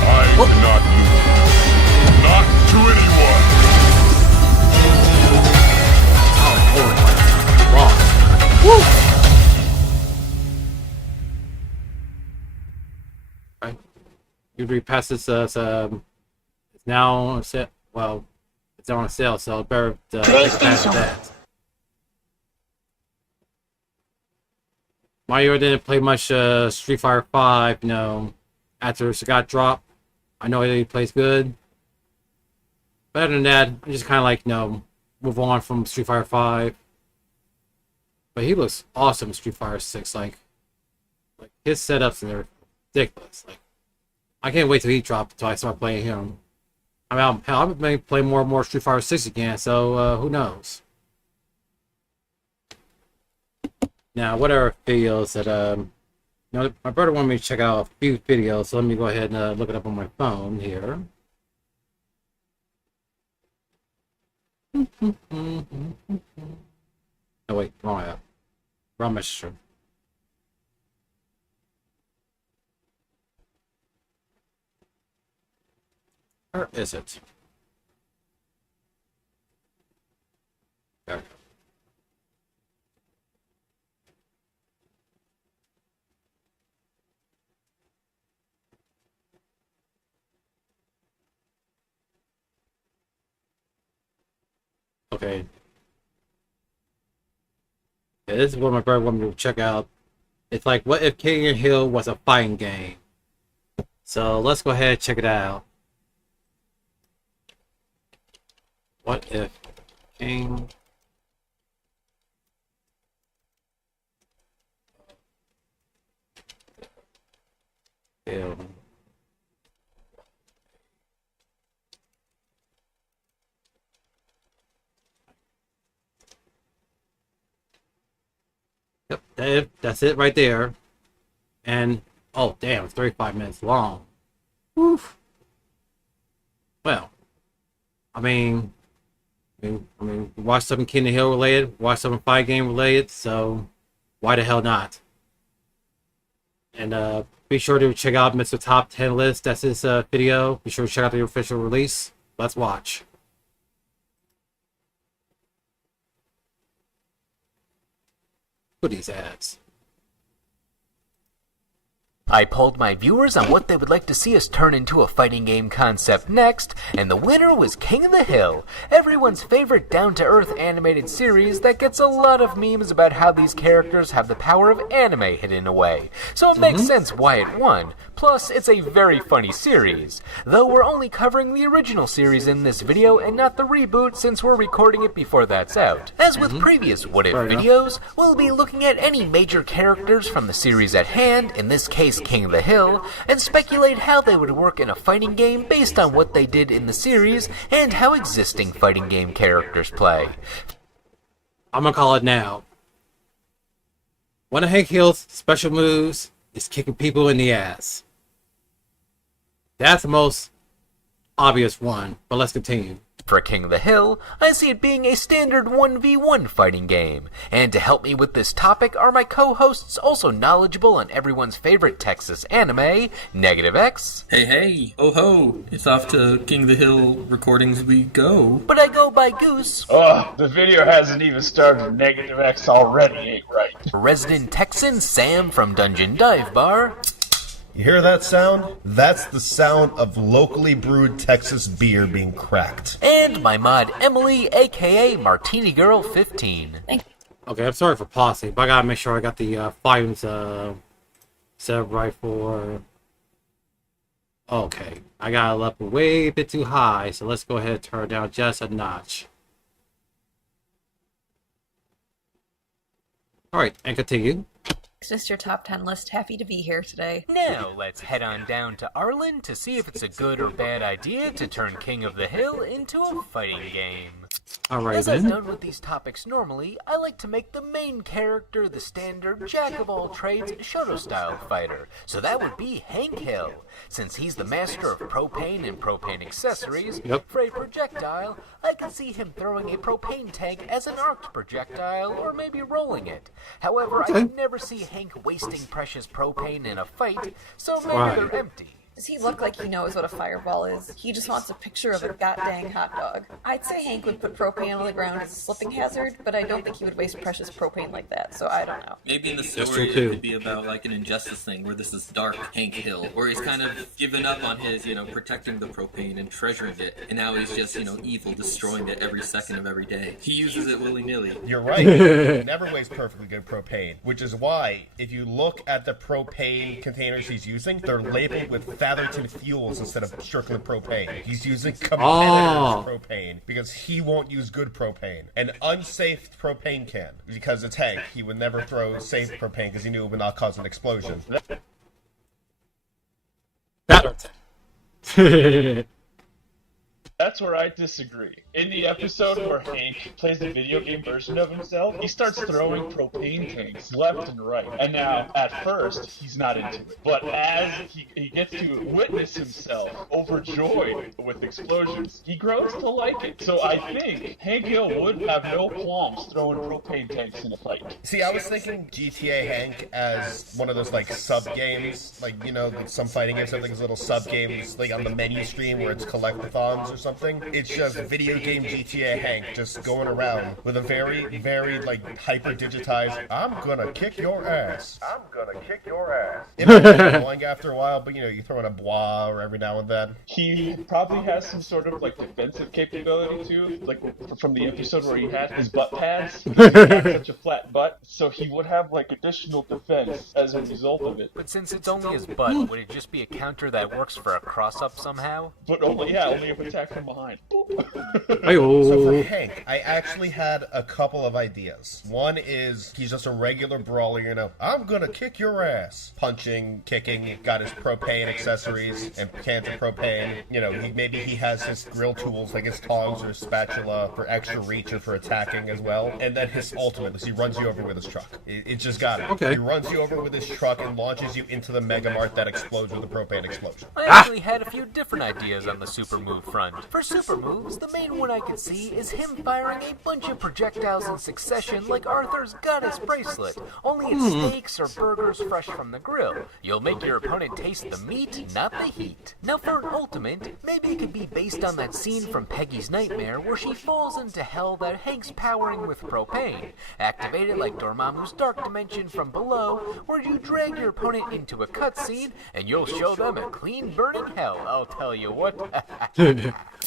I do not lose. Not to anyone. Right. Usually pass this it's now on sale. Well, it's on sale, so better take advantage of that. Mario didn't play much Street Fighter 5, you know, after it got dropped. I know he plays good. But other than that, I just kind of like, you know, move on from Street Fighter 5. But he looks awesome in Street Fighter 6. Like his setups and they're ridiculous. Like, I can't wait till he drops until I start playing him. I mean, hell, I may play more and more Street Fighter 6 again, so who knows? Now, what are videos that, you know, my brother wanted me to check out a few videos, so let me go ahead and look it up on my phone here. Oh, wait, wrong app. Wrong messenger. Where is it? There we go. Okay. Yeah, this is what my brother wanted me to check out. It's like, what if King of the Hill was a fighting game? So let's go ahead and check it out. What if King Hill Yep, that's it right there. And oh damn, it's 35 minutes long. Oof. Well, I mean, watch something King of the Hill related, watch something fight game related, so why the hell not? And be sure to check out Mr. Top 10 List. That's his video. Be sure to check out the official release. Let's watch. Look at these ads. I polled my viewers on what they would like to see us turn into a fighting game concept next, and the winner was King of the Hill, everyone's favorite down-to-earth animated series that gets a lot of memes about how these characters have the power of anime hidden away, so it makes sense why it won. Plus, it's a very funny series, though we're only covering the original series in this video and not the reboot since we're recording it before that's out. As with previous What If videos, we'll be looking at any major characters from the series at hand, in this case King of the Hill, and speculate how they would work in a fighting game based on what they did in the series and how existing fighting game characters play. I'm gonna call it now. One of Hank Hill's special moves is kicking people in the ass. That's the most obvious one, but let's continue. For King of the Hill, I see it being a standard 1v1 fighting game, and to help me with this topic are my co-hosts also knowledgeable on everyone's favorite Texas anime, Negative X. Hey, oh ho, it's off to King of the Hill recordings we go. But I go by Goose. Oh, the video hasn't even started. Negative X already ain't right. Resident Texan Sam from Dungeon Dive Bar. You hear that sound? That's the sound of locally brewed Texas beer being cracked. And my mod Emily, aka Martini Girl 15. Okay, I'm sorry for pausing, but I gotta make sure I got the volumes set up right for... Okay, I got it up way a bit too high, so let's go ahead and turn it down just a notch. Alright, and continue. It's just your top 10 list. Happy to be here today. Now let's head on down to Arlen to see if it's a good or bad idea to turn King of the Hill into a fighting game. Alright As I've then. done with these topics normally, I like to make the main character the standard jack-of-all-trades Shoto-style fighter, so that would be Hank Hill. Since he's the master of propane and propane accessories, for a projectile, I can see him throwing a propane tank as an arced projectile, or maybe rolling it. However, I can never see Hank wasting precious propane in a fight, so maybe they're empty. Does he look like he knows what a fireball is? He just wants a picture of a goddamn hot dog. I'd say Hank would put propane on the ground as a slipping hazard, but I don't think he would waste precious propane like that, so I don't know. Maybe in the story it could be about like an Injustice thing, where this is dark Hank Hill, where he's kind of given up on his, protecting the propane and treasuring it, and now he's just, evil, destroying it every second of every day. He uses it willy-nilly. You're right. He never wastes perfectly good propane, which is why, if you look at the propane containers he's using, they're labeled with Fatherton fuels instead of strictly propane. He's using competitor's propane because he won't use good propane. An unsafe propane can, because it's Hank. He would never throw safe propane because he knew it would not cause an explosion. That's where I disagree. In the episode where Hank plays the video game version of himself, he starts throwing propane tanks left and right. And now, at first, he's not into it. But as he gets to witness himself overjoyed with explosions, he grows to like it. So I think Hank Hill would have no qualms throwing propane tanks in a fight. See, I was thinking GTA Hank as one of those, sub-games. Some fighting games have, little sub-games, on the menu screen where it's collectathons or something. It's just video game GTA Hank just going around with a very, very, hyper-digitized, I'm gonna kick your ass. I'm gonna kick your ass. It might be annoying after a while, but, you throw in a bois or every now and then. He probably has some sort of, defensive capability, too. From the episode where he had his butt pads. He had such a flat butt, so he would have, additional defense as a result of it. But since it's only his butt, would it just be a counter that works for a cross-up somehow? But only if attack from behind. So for Hank, I actually had a couple of ideas. One is he's just a regular brawler, I'm gonna kick your ass. Punching, kicking, got his propane accessories and cans of propane. Maybe he has his grill tools like his tongs or his spatula for extra reach or for attacking as well. And then his ultimate is he runs you over with his truck. It just got it. Okay. He runs you over with his truck and launches you into the Mega Mart that explodes with a propane explosion. I actually had a few different ideas on the super move front. For super moves, the main one I could see is him firing a bunch of projectiles in succession like Arthur's goddess bracelet, only it's steaks or burgers fresh from the grill. You'll make your opponent taste the meat, not the heat. Now for an ultimate, maybe it could be based on that scene from Peggy's Nightmare where she falls into hell that Hank's powering with propane. Activate it like Dormammu's Dark Dimension from below, where you drag your opponent into a cutscene and you'll show them a clean burning hell, I'll tell you what.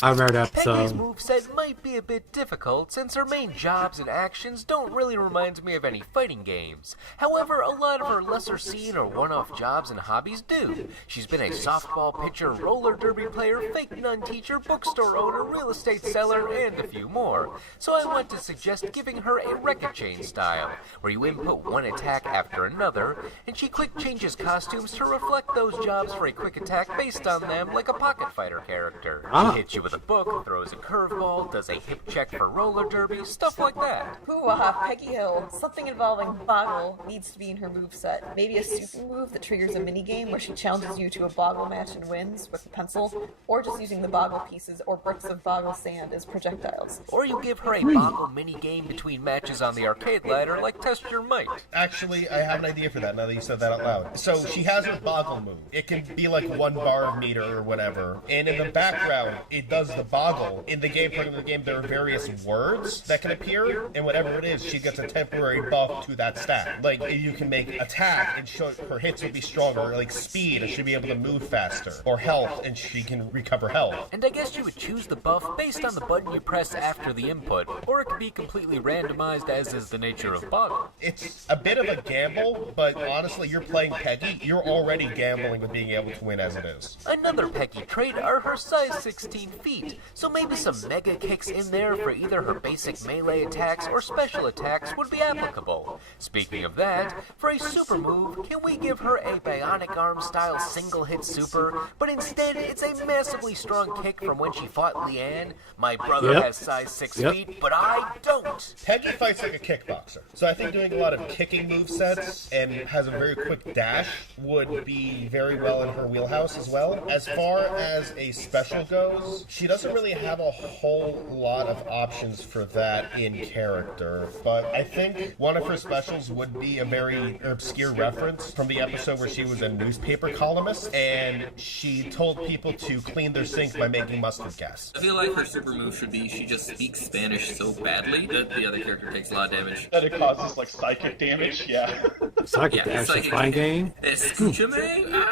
I remember that Peggy's episode. moveset might be a bit difficult since her main jobs and actions don't really remind me of any fighting games. However, a lot of her lesser seen or one-off jobs and hobbies do. She's been a softball pitcher, roller derby player, fake nun teacher, bookstore owner, real estate seller, and a few more. So I want to suggest giving her a record chain style, where you input one attack after another, and she quick changes costumes to reflect those jobs for a quick attack based on them like a pocket fighter character. She hits you with a book, throws a curveball, does a hip check for roller derby, stuff like that. Hoo-ah, Peggy Hill. Something involving Boggle needs to be in her moveset. Maybe a super move that triggers a minigame where she challenges you to a Boggle match and wins with a pencil, or just using the Boggle pieces or bricks of Boggle sand as projectiles. Or you give her a Boggle minigame between matches on the arcade ladder like Test Your Might. Actually, I have an idea for that now that you said that out loud. So she has her Boggle move. It can be like 1 bar of meter or whatever, and in the background, it does the Boggle. In the gameplay of the game, there are various words that can appear, and whatever it is, she gets a temporary buff to that stat. Like, you can make attack, and her hits will be stronger, like speed, and she'll be able to move faster, or health, and she can recover health. And I guess you would choose the buff based on the button you press after the input, or it could be completely randomized as is the nature of Boggle. It's a bit of a gamble, but honestly, you're playing Peggy, you're already gambling with being able to win as it is. Another Peggy trait are her size 16 feet, so maybe some mega kicks in there for either her basic melee attacks or special attacks would be applicable. Speaking of that, for a super move, can we give her a bionic arm style single hit super, but instead it's a massively strong kick from when she fought Leanne? My brother has size 6 feet, but I don't. Peggy fights like a kickboxer, so I think doing a lot of kicking movesets and has a very quick dash would be very well in her wheelhouse as well. As far as a special goes, she doesn't really have a whole lot of options for that in character, but I think one of her specials would be a very obscure reference from the episode where she was a newspaper columnist and she told people to clean their sink by making mustard gas. I feel like her super move should be she just speaks Spanish so badly that the other character takes a lot of damage. That it causes like psychic damage, yeah. Psychic damage, a fine game. Escúchame.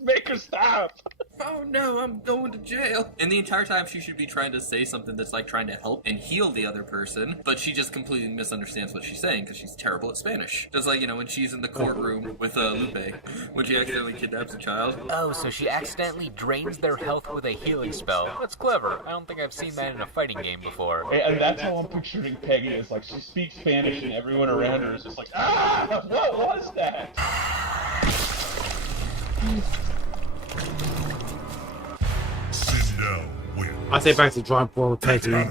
Make her stop! Oh no, I'm going to jail. And the entire time she should be trying to say something that's like trying to help and heal the other person, but she just completely misunderstands what she's saying because she's terrible at Spanish. Just like, you know, when she's in the courtroom with Lupe, when she accidentally kidnaps a child. Oh, so she accidentally drains their health with a healing spell. That's clever. I don't think I've seen that in a fighting game before. And that's how I'm picturing Peggy, is like she speaks Spanish and everyone around her is just like, ah, what was that? I say back to the drawing board with Peggy.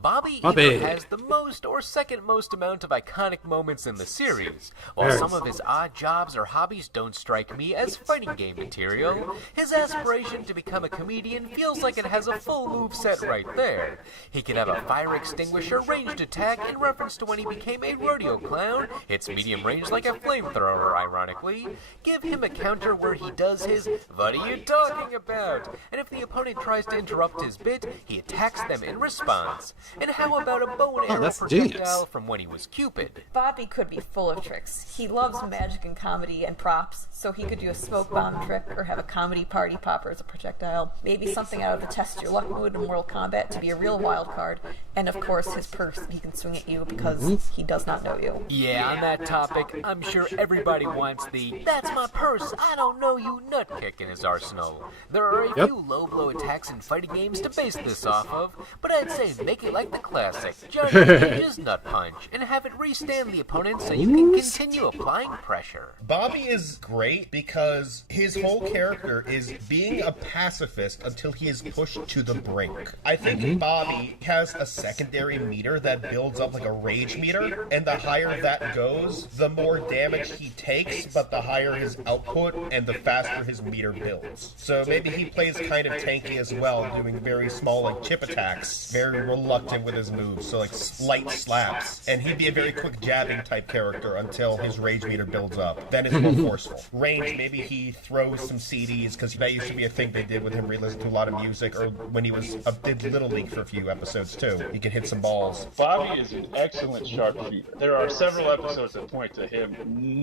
Bobby either has the most or second most amount of iconic moments in the series. While some of his odd jobs or hobbies don't strike me as fighting game material, his aspiration to become a comedian feels like it has a full moveset right there. He can have a fire extinguisher ranged attack in reference to when he became a rodeo clown, hits medium range like a flamethrower ironically, give him a counter where he does his "what are you talking about?" and if the opponent tries to interrupt his bit, he attacks them in response. And how about a bow and arrow projectile from when he was Cupid? Bobby could be full of tricks. He loves magic and comedy and props, so he could do a smoke bomb trick or have a comedy party popper as a projectile. Maybe something out of the Test Your Luck mode in Mortal Kombat to be a real wild card. And of course his purse he can swing at you because he does not know you. Yeah, on that topic, I'm sure everybody wants the "that's my purse, I don't know you" nut kick in his arsenal. There are a few low blow attacks in fighting games to base this off of, but I'd say make it like the classic Johnny Cage's nut punch and have it restand the opponent so you can continue applying pressure. Bobby is great because his whole character is being a pacifist until he is pushed to the brink. I think Bobby has a secondary meter that builds up like a rage meter, and the higher that goes, the more damage he takes, but the higher his output and the faster his meter builds. So maybe he plays kind of tanky as well, doing very small like chip attacks, very reluctant with his moves, so like light slaps, and he'd be a very quick jabbing type character until his rage meter builds up. Then it's more forceful. Range, maybe he throws some CDs, because that used to be a thing they did with him, re-listen to a lot of music, or when he was did Little League for a few episodes too. He could hit some balls. Bobby is an excellent sharpshooter. There are several episodes that point to him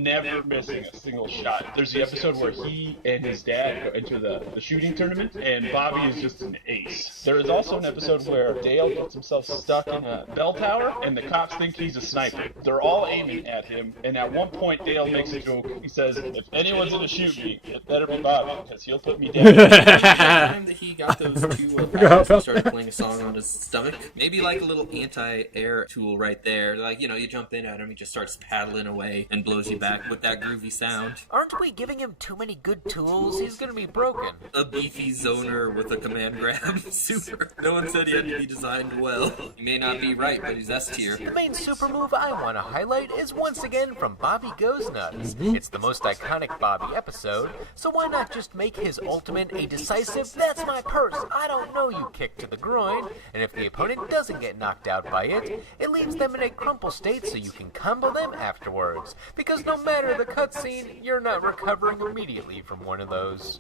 never missing a single shot. There's the episode where he and his dad go into the shooting tournament, and Bobby is just an ace. There is also an episode where Dale gets himself stuck in a bell tower, and the cops think he's a sniper. They're all aiming at him, and at one point Dale makes a joke. He says, "If anyone's gonna shoot me, it better be Bobby, because he'll put me down." The time that he got those two patches and started playing a song on his stomach, maybe like a little anti-air tool right there. Like, you know, you jump in at him, he just starts paddling away and blows you back with that groovy sound. Aren't we giving him too many good tools? He's gonna be broken. A beefy zoner with a command grab super. No one said he had to be designed well. He may not be right, but he's S tier. The main super move I want to highlight is once again from Bobby Goes Nuts. It's the most iconic Bobby episode, so why not just make his ultimate a decisive "that's my purse, I don't know you" kick to the groin, and if the opponent doesn't get knocked out by it, it leaves them in a crumple state so you can combo them afterwards, because no matter the cutscene, you're not recovering immediately from one of those.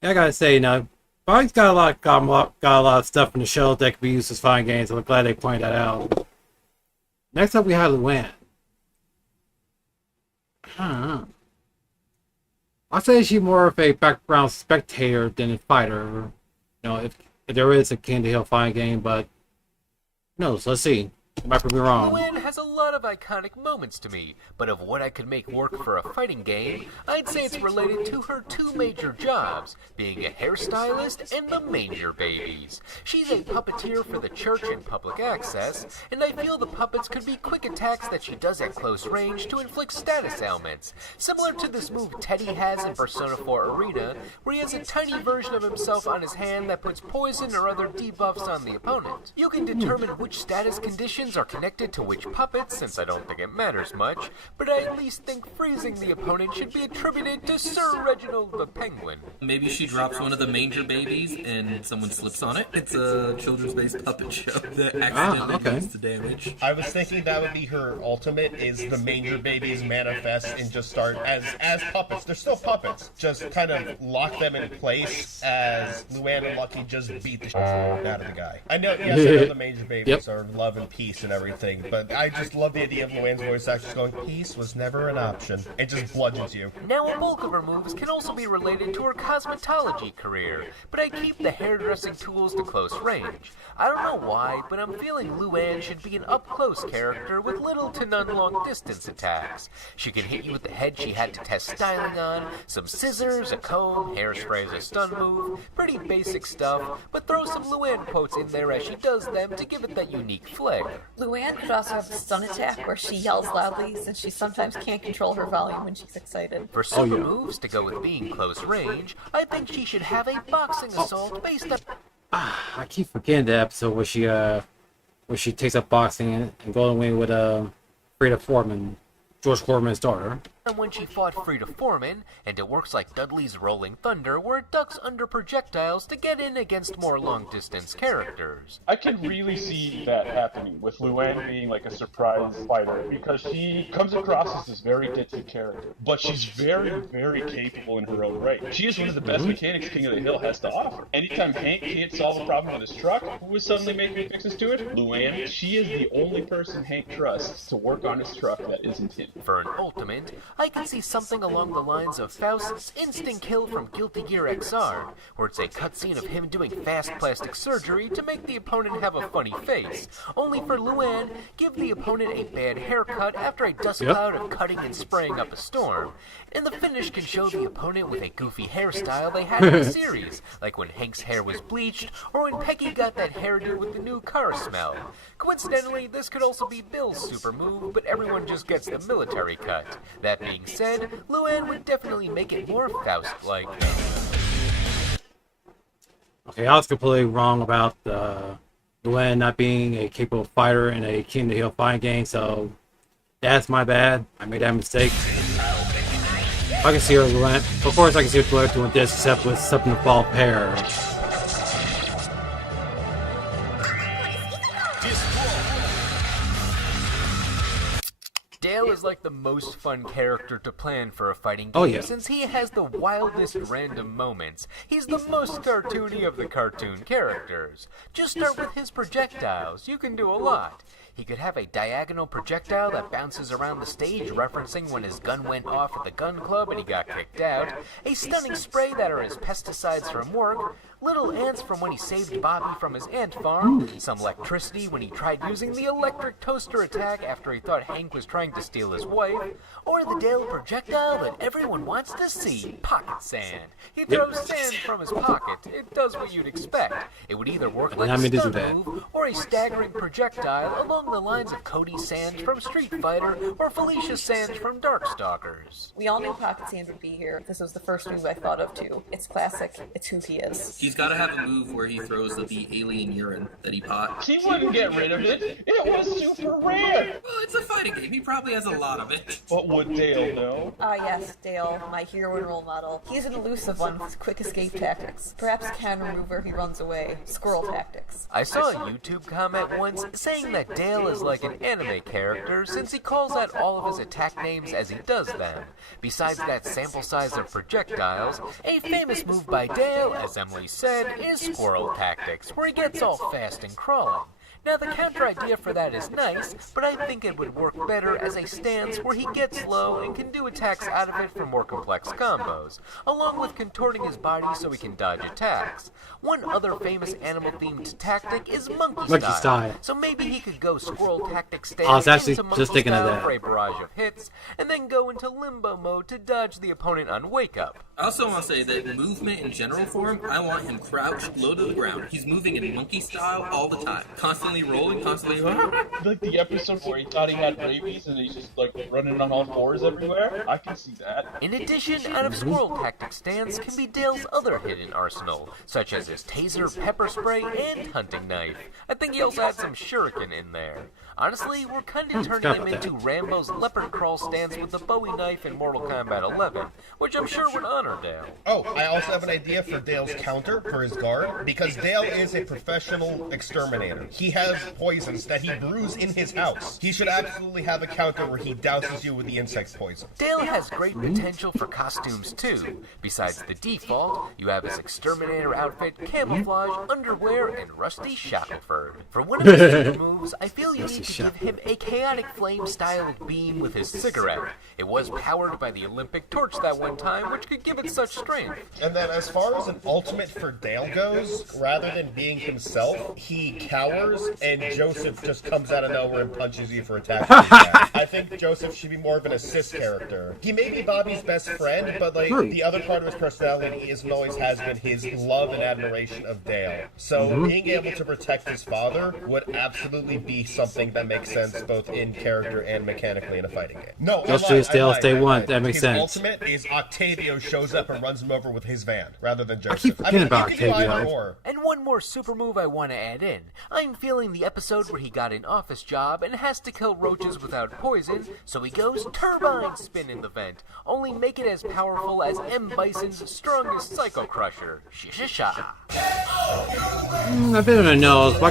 Yeah, I gotta say, Bobby's got a lot of stuff in the show that could be used as fine games, and I'm glad they pointed that out. Next up, we have Luann. I don't know. I'd say she's more of a background spectator than a fighter. You know, if there is a Candy Hill fine game, but No, so let's see. I might be wrong. U.N.C.L.E has a lot of iconic moments to me, but of what I could make work for a fighting game, I'd say it's related to her two major jobs, being a hairstylist and the Manger Babies. She's a puppeteer for the church and public access, and I feel the puppets could be quick attacks that she does at close range to inflict status ailments, similar to this move Teddy has in Persona 4 Arena, where he has a tiny version of himself on his hand that puts poison or other debuffs on the opponent. You can determine which status conditions are connected to which puppets, since I don't think it matters much, but I at least think freezing the opponent should be attributed to Sir Reginald the Penguin. Maybe she drops one of the Manger Babies and someone slips on it. It's a children's-based puppet show that accidentally does the damage. I was thinking that would be her ultimate, is the Manger Babies manifest and just start as puppets. They're still puppets. Just kind of lock them in place as Lu.N and Lucky just beat the shit out of the guy. I know, yes, I know the Manger Babies are love and peace and everything, but I just love the idea of Lu.N's voice actually going, peace was never an option. It just bludgeons you. Now, a bulk of her moves can also be related to her cosmetology career, but I keep the hairdressing tools to close range. I don't know why, but I'm feeling Lu.N should be an up-close character with little to none long-distance attacks. She can hit you with the head she had to test styling on, some scissors, a comb, hairspray as a stun move, pretty basic stuff, but throw some Lu.N quotes in there as she does them to give it that unique flair. Lu.N could also have a stun attack where she yells loudly since she sometimes can't control her volume when she's excited. For super moves to go with being close range, I think she should have a boxing assault based on... I keep forgetting the episode where she takes up boxing and goes away with Frida Foreman, George Foreman's daughter. And when she fought Frida Foreman, and it works like Dudley's Rolling Thunder, where it ducks under projectiles to get in against more long-distance characters. I can really see that happening with Lu.N being like a surprise fighter, because she comes across as this very ditzy character, but she's very, very capable in her own right. She is one of the best mechanics King of the Hill has to offer. Anytime Hank can't solve a problem with his truck, who is suddenly making fixes to it? Lu.N. She is the only person Hank trusts to work on his truck that isn't him. For an ultimate, I can see something along the lines of Faust's instant kill from Guilty Gear XR, where it's a cutscene of him doing fast plastic surgery to make the opponent have a funny face, only for Lu.N, give the opponent a bad haircut after a dust cloud of cutting and spraying up a storm, and the finish can show the opponent with a goofy hairstyle they had in the series, like when Hank's hair was bleached, or when Peggy got that hairdo with the new car smell. Coincidentally, this could also be Bill's super move, but everyone just gets the military cut. That being said, Lu.N would definitely make it more Faust-like. Okay, I was completely wrong about Lu.N not being a capable fighter in a King of the Hill fighting game, so that's my bad. I made that mistake. I can see her Lu.N. Of course, I can see her Lu.N doing this, except with something to fall pair. Dale is like the most fun character to plan for a fighting game since he has the wildest random moments. He's the most cartoony of the cartoon characters. Just start with his projectiles. You can do a lot. He could have a diagonal projectile that bounces around the stage, referencing when his gun went off at the gun club and he got kicked out, a stunning spray that are his pesticides from work, little ants from when he saved Bobby from his ant farm, some electricity when he tried using the electric toaster attack after he thought Hank was trying to steal his wife, or the Dale projectile that everyone wants to see, pocket sand. He throws sand from his pocket. It does what you'd expect. It would either work like a stun move, or a staggering projectile along the lines of Cody Sand from Street Fighter, or Felicia Sand from Darkstalkers. We all knew Pocket Sand would be here. This was the first move I thought of too. It's classic. It's who he is. He's got to have a move where he throws the alien urine that he pot. He wouldn't get rid of it. It was super rare. Well, it's a fighting game. He probably has a lot of it. But would Dale know? Ah, yes, Dale, my hero and role model. He's an elusive one with quick escape tactics. Perhaps can remove where he runs away. Squirrel tactics. I saw a YouTube comment once saying that Dale is like an anime character since he calls out all of his attack names as he does them. Besides that sample size of projectiles, a famous move by Dale, as Emily said, is Squirrel Tactics, where he gets all fast and crawling. Now the counter idea for that is nice, but I think it would work better as a stance where he gets low and can do attacks out of it for more complex combos, along with contorting his body so he can dodge attacks. One other famous animal-themed tactic is monkey style. So maybe he could go squirrel tactic stance into monkey style for a barrage of hits, and then go into limbo mode to dodge the opponent on wake up. I also want to say that movement in general for him, I want him crouched low to the ground. He's moving in monkey style all the time, constantly rolling, constantly. Like the episode where he thought he had rabies and he's just like running on all fours everywhere. I can see that. In addition, out of squirrel tactic stance can be Dale's other hidden arsenal, such as his taser, pepper spray, and hunting knife. I think he also had some shuriken in there. Honestly, we're kind of turning him into Rambo's leopard crawl stance with the Bowie knife in Mortal Kombat 11, which I'm sure would honor Dale. Oh, I also have an idea for Dale's counter for his guard, because Dale is a professional exterminator. He has poisons that he brews in his house. He should absolutely have a counter where he douses you with the insect poison. Dale has great potential for costumes too. Besides the default, you have his exterminator outfit, camouflage, underwear, and rusty Shackleford. For one of his super moves, I feel you need to give him a chaotic flame-style beam with his cigarette. It was powered by the Olympic torch that one time, which could give it such strength. And then as far as an ultimate for Dale goes, rather than being himself, he cowers and Joseph just comes out of nowhere and punches you for attacking his back. I think Joseph should be more of an assist character. He may be Bobby's best friend, but like the other part of his personality is and always has been his love and admiration of Dale. So being able to protect his father would absolutely be something that makes sense both in character and mechanically in a fighting game. No, just choose Dale if they want. That makes sense. His ultimate is Octavio shows up and runs him over with his van rather than Joseph. I keep forgetting about Octavio. And one more super move I want to add in. I'm feeling the episode where he got an office job and has to kill roaches without poison, so he goes turbine spin in the vent. Only make it as powerful as M. Bison's strongest Psycho Crusher. Shisha. I don't know, but I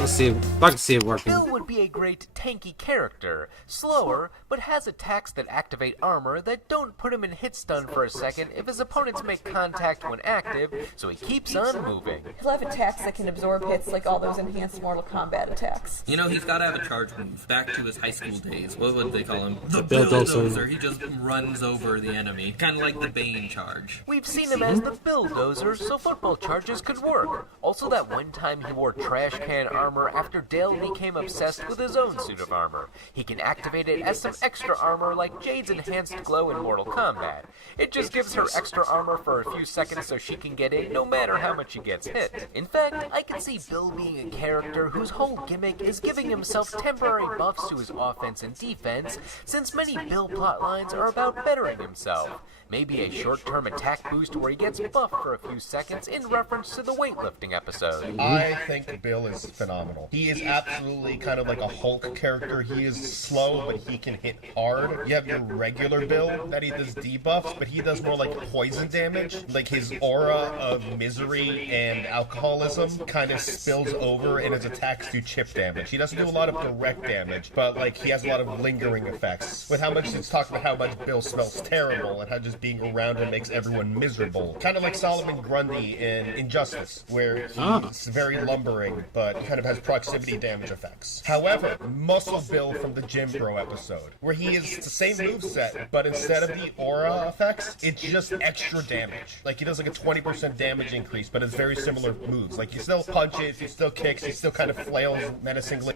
can see it working. Bill would be a great tanky character, slower, but has attacks that activate armor that don't put him in hit stun for a second if his opponents make contact when active, so he keeps on moving. He'll have attacks that can absorb hits like all those enhanced Mortal Kombat attacks. You know, he's got to have a charge move. Back to his high school days. What would they call him? The Bulldozer. He just runs over the enemy. Kind of like the Bane charge. We've seen him as the Bulldozer, so football charges could work. Also, that one time he wore trash can armor after Dale became obsessed with his own suit of armor. He can activate it as some extra armor like Jade's enhanced glow in Mortal Kombat. It just gives her extra armor for a few seconds so she can get in no matter how much she gets hit. In fact, I can see Bill being a character whose whole gimmick is giving himself temporary buffs to his offense and defense, since many Bill plotlines are about bettering himself. Maybe a short-term attack boost where he gets buffed for a few seconds in reference to the weightlifting episode. I think Bill is phenomenal. He is absolutely kind of like a Hulk character. He is slow, but he can hit hard. You have your regular Bill that he does debuffs, but he does more like poison damage. Like his aura of misery and alcoholism kind of spills over and his attacks do chip damage. He doesn't do a lot of direct damage, but like he has a lot of lingering effects. With how much it's talked about how much Bill smells terrible and how just being around him makes everyone miserable. Kind of like Solomon Grundy in Injustice, where he's very lumbering, but kind of has proximity damage effects. However, Muscle Bill from the Gym Bro episode, where he is the same moveset, but instead of the aura effects, it's just extra damage. Like he does like a 20% damage increase, but it's very similar moves. Like he still punches, he still kicks, he still kind of flails menacingly.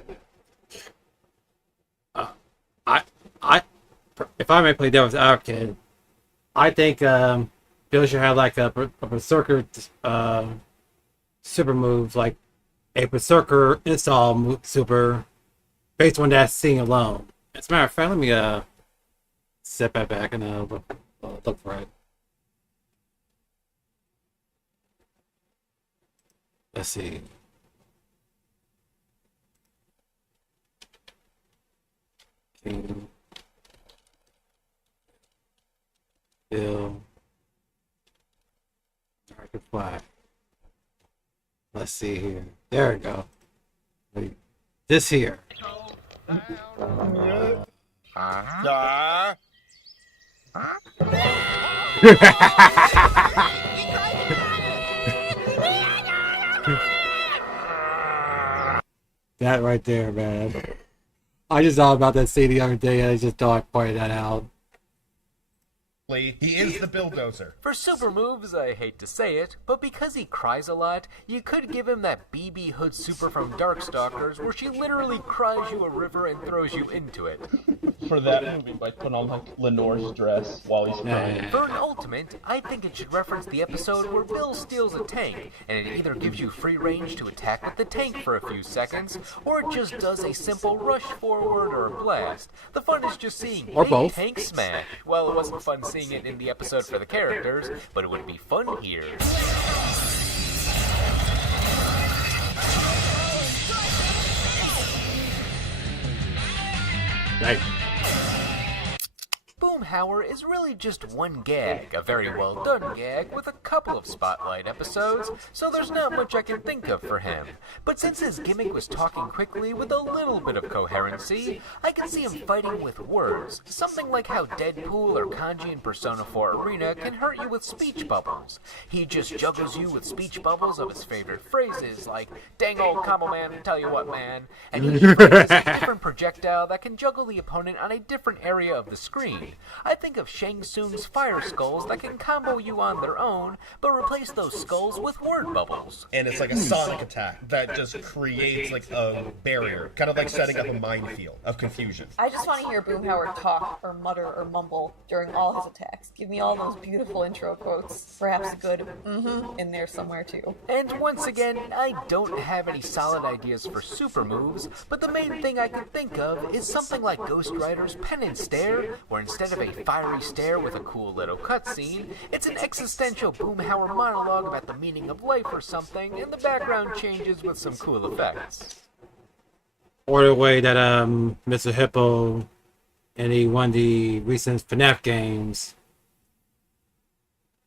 If I may play devil's advocate, I think Bill should have like a berserker super move, like a berserker install super based on that scene alone. As a matter of fact, let me step back and look for it. Let's see. King. Bill. American flag. Let's see here. There we go. Wait. This here. That right there, man. I just thought about that scene the other day, and I just thought I'd point that out. He is the bulldozer. For super moves, I hate to say it, but because he cries a lot, you could give him that BB Hood super from Darkstalkers, where she literally cries you a river and throws you into it. For that movie, might put on like Lenore's dress while he's crying. For an ultimate, I think it should reference the episode where Bill steals a tank, and it either gives you free range to attack with the tank for a few seconds, or it just does a simple rush forward or a blast. The fun is just seeing a tank smash. Well, it wasn't fun seeing it in the episode for the characters, but it would be fun here. Right. Boomhauer is really just one gag, a very well done gag with a couple of spotlight episodes, so there's not much I can think of for him. But since his gimmick was talking quickly with a little bit of coherency, I can see him fighting with words, something like how Deadpool or Kanji in Persona 4 Arena can hurt you with speech bubbles. He just juggles you with speech bubbles of his favorite phrases, like, dang old combo man, tell you what man, and each phrase is a different projectile that can juggle the opponent on a different area of the screen. I think of Shang Tsung's fire skulls that can combo you on their own, but replace those skulls with word bubbles. And it's like a sonic attack that just creates like a barrier, kind of like setting up a minefield of confusion. I just want to hear Boomhauer talk or mutter or mumble during all his attacks. Give me all those beautiful intro quotes, perhaps a good in there somewhere too. And once again, I don't have any solid ideas for super moves, but the main thing I can think of is something like Ghost Rider's Penance Stare, where instead of a fiery stare with a cool little cutscene, it's an existential Boomhauer monologue about the meaning of life or something, and the background changes with some cool effects. Or the way that Mr. Hippo and he won the recent FNAF games.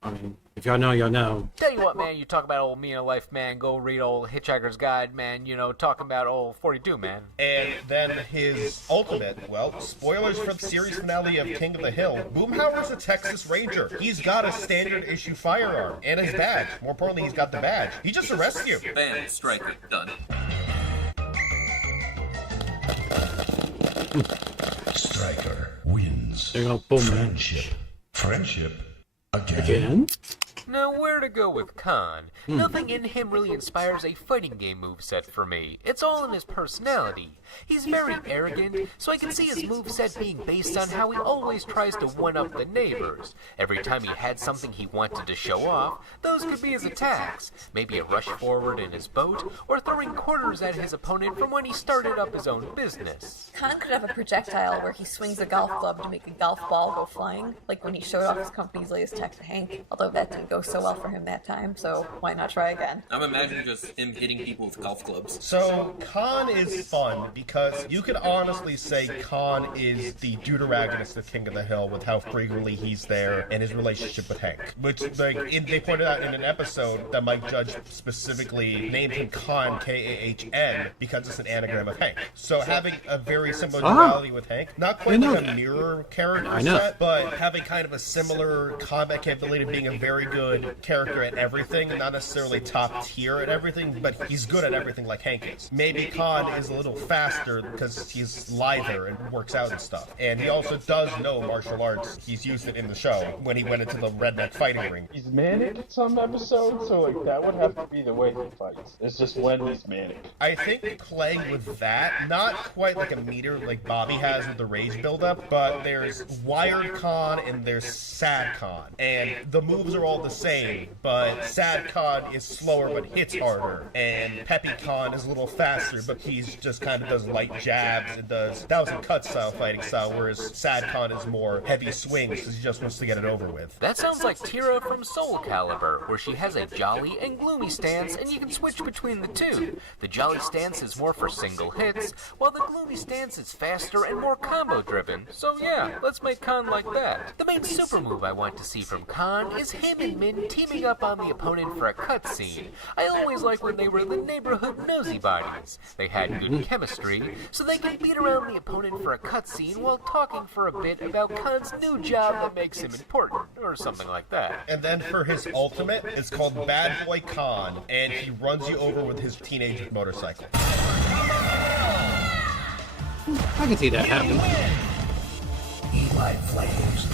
I mean, if y'all know, y'all know. Tell you what, man, you talk about old meaning of life, man, go read old Hitchhiker's Guide, man, you know, talking about old 42, man. And then his ultimate, well, spoilers for the series finale of King of the Hill, Boomhauer's a Texas Ranger. He's got a standard issue firearm and his badge. More importantly, he's got the badge. He just arrests you. Bam, striker, done. Striker wins. There you go, boom, man. Friendship. Again? Now, where to go with Khan? Nothing in him really inspires a fighting game moveset for me. It's all in his personality. He's very arrogant, so I can see his moveset being based on how he always tries to one-up the neighbors. Every time he had something he wanted to show off, those could be his attacks. Maybe a rush forward in his boat, or throwing quarters at his opponent from when he started up his own business. Khan could have a projectile where he swings a golf club to make a golf ball go flying, like when he showed off his company's latest tech to Hank, although that didn't go so well for him that time, so why not try again? I'm imagining just him hitting people with golf clubs. So, Khan is fun because you could honestly say Khan is the deuteragonist of King of the Hill with how frequently he's there and his relationship with Hank. Which, they pointed out in an episode that Mike Judge specifically named him Khan, K-A-H-N, because it's an anagram of Hank. So having a very similar duality with Hank, not quite like a mirror character set, but having kind of a similar combat capability of being a very good character at everything, not necessarily top tier at everything, but he's good at everything like Hank is. Maybe Khan is a little faster because he's lither and works out and stuff. And he also does know martial arts. He's used it in the show when he went into the redneck fighting ring. He's manic in some episodes, so like that would have to be the way he fights. It's just when he's manic. I think playing with that, not quite like a meter like Bobby has with the rage buildup, but there's Wired Khan and there's Sad Khan. And the moves are all the same, but Sad Khan is slower but hits harder, and Peppy Khan is a little faster, but he's just kind of does light jabs and does 1,000 cut style fighting style, whereas Sad Khan is more heavy swings because he just wants to get it over with. That sounds like Tira from Soul Calibur, where she has a jolly and gloomy stance, and you can switch between the two. The jolly stance is more for single hits, while the gloomy stance is faster and more combo driven. So yeah, let's make Khan like that. The main super move I want to see from Khan is him and Min teaming up on the opponent for a cutscene. I always liked when they were the neighborhood nosy bodies. They had good chemistry, so they can beat around the opponent for a cutscene while talking for a bit about Khan's new job that makes him important, or something like that. And then for his ultimate, it's called Bad Boy Khan, and he runs you over with his teenage motorcycle. I can see that happening. E-Live Flames.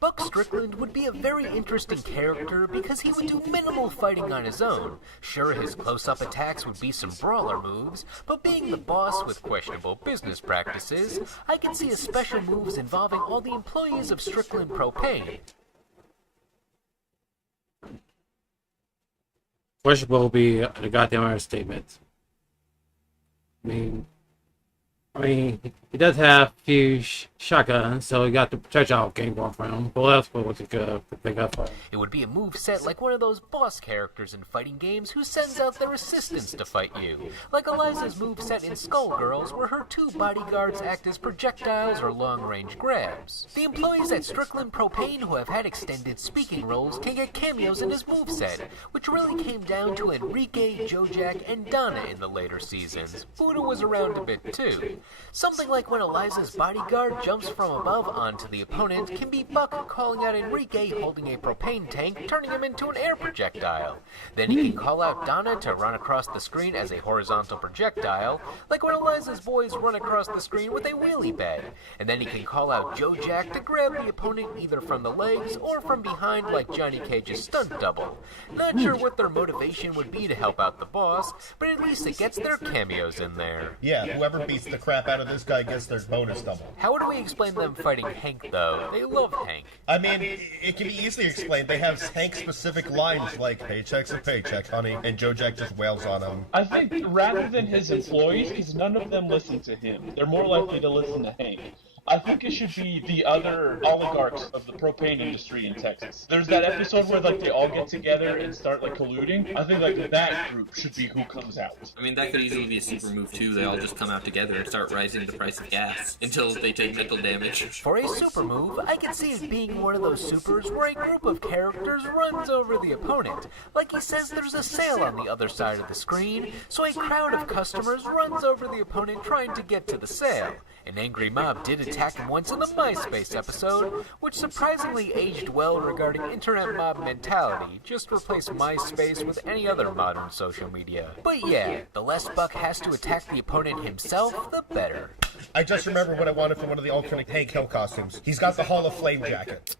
Buck Strickland would be a very interesting character because he would do minimal fighting on his own. Sure, his close-up attacks would be some brawler moves, but being the boss with questionable business practices, I can see his special moves involving all the employees of Strickland Propane. Questionable will be a goddamn understatement. I mean, he does have a few shotguns, so he got the projectile game going for him. But what else would he pick up for him? It would be a move set like one of those boss characters in fighting games who sends out their assistants to fight you. Like Eliza's move set in Skullgirls, where her 2 bodyguards act as projectiles or long-range grabs. The employees at Strickland Propane who have had extended speaking roles can get cameos in his moveset, which really came down to Enrique, Jojak, and Donna in the later seasons. Buddha was around a bit too. Something like when Eliza's bodyguard jumps from above onto the opponent can be Buck calling out Enrique holding a propane tank, turning him into an air projectile. Then he can call out Donna to run across the screen as a horizontal projectile, like when Eliza's boys run across the screen with a wheelie bed. And then he can call out Jojak to grab the opponent either from the legs or from behind like Johnny Cage's stunt double. Not sure what their motivation would be to help out the boss, but at least it gets their cameos in there. Yeah, whoever beats the crap out of this guy gets their bonus double. How would we explain them fighting Hank, though? They love Hank. I mean, it can be easily explained. They have Hank-specific lines like, paycheck's a paycheck, honey, and Jojak just wails on him. I think rather than his employees, because none of them listen to him, they're more likely to listen to Hank. I think it should be the other oligarchs of the propane industry in Texas. There's that episode where like they all get together and start like colluding. I think like that group should be who comes out. I mean, that could easily be a super move too. They all just come out together and start raising the price of gas until they take mental damage. For a super move, I can see it being one of those supers where a group of characters runs over the opponent. Like he says there's a sale on the other side of the screen, so a crowd of customers runs over the opponent trying to get to the sale. An angry mob did attack him once in the MySpace episode, which surprisingly aged well regarding internet mob mentality. Just replace MySpace with any other modern social media. But yeah, the less Buck has to attack the opponent himself, the better. I just remember what I wanted from one of the alternate Hank Hill costumes. He's got the Hall of Flame jacket.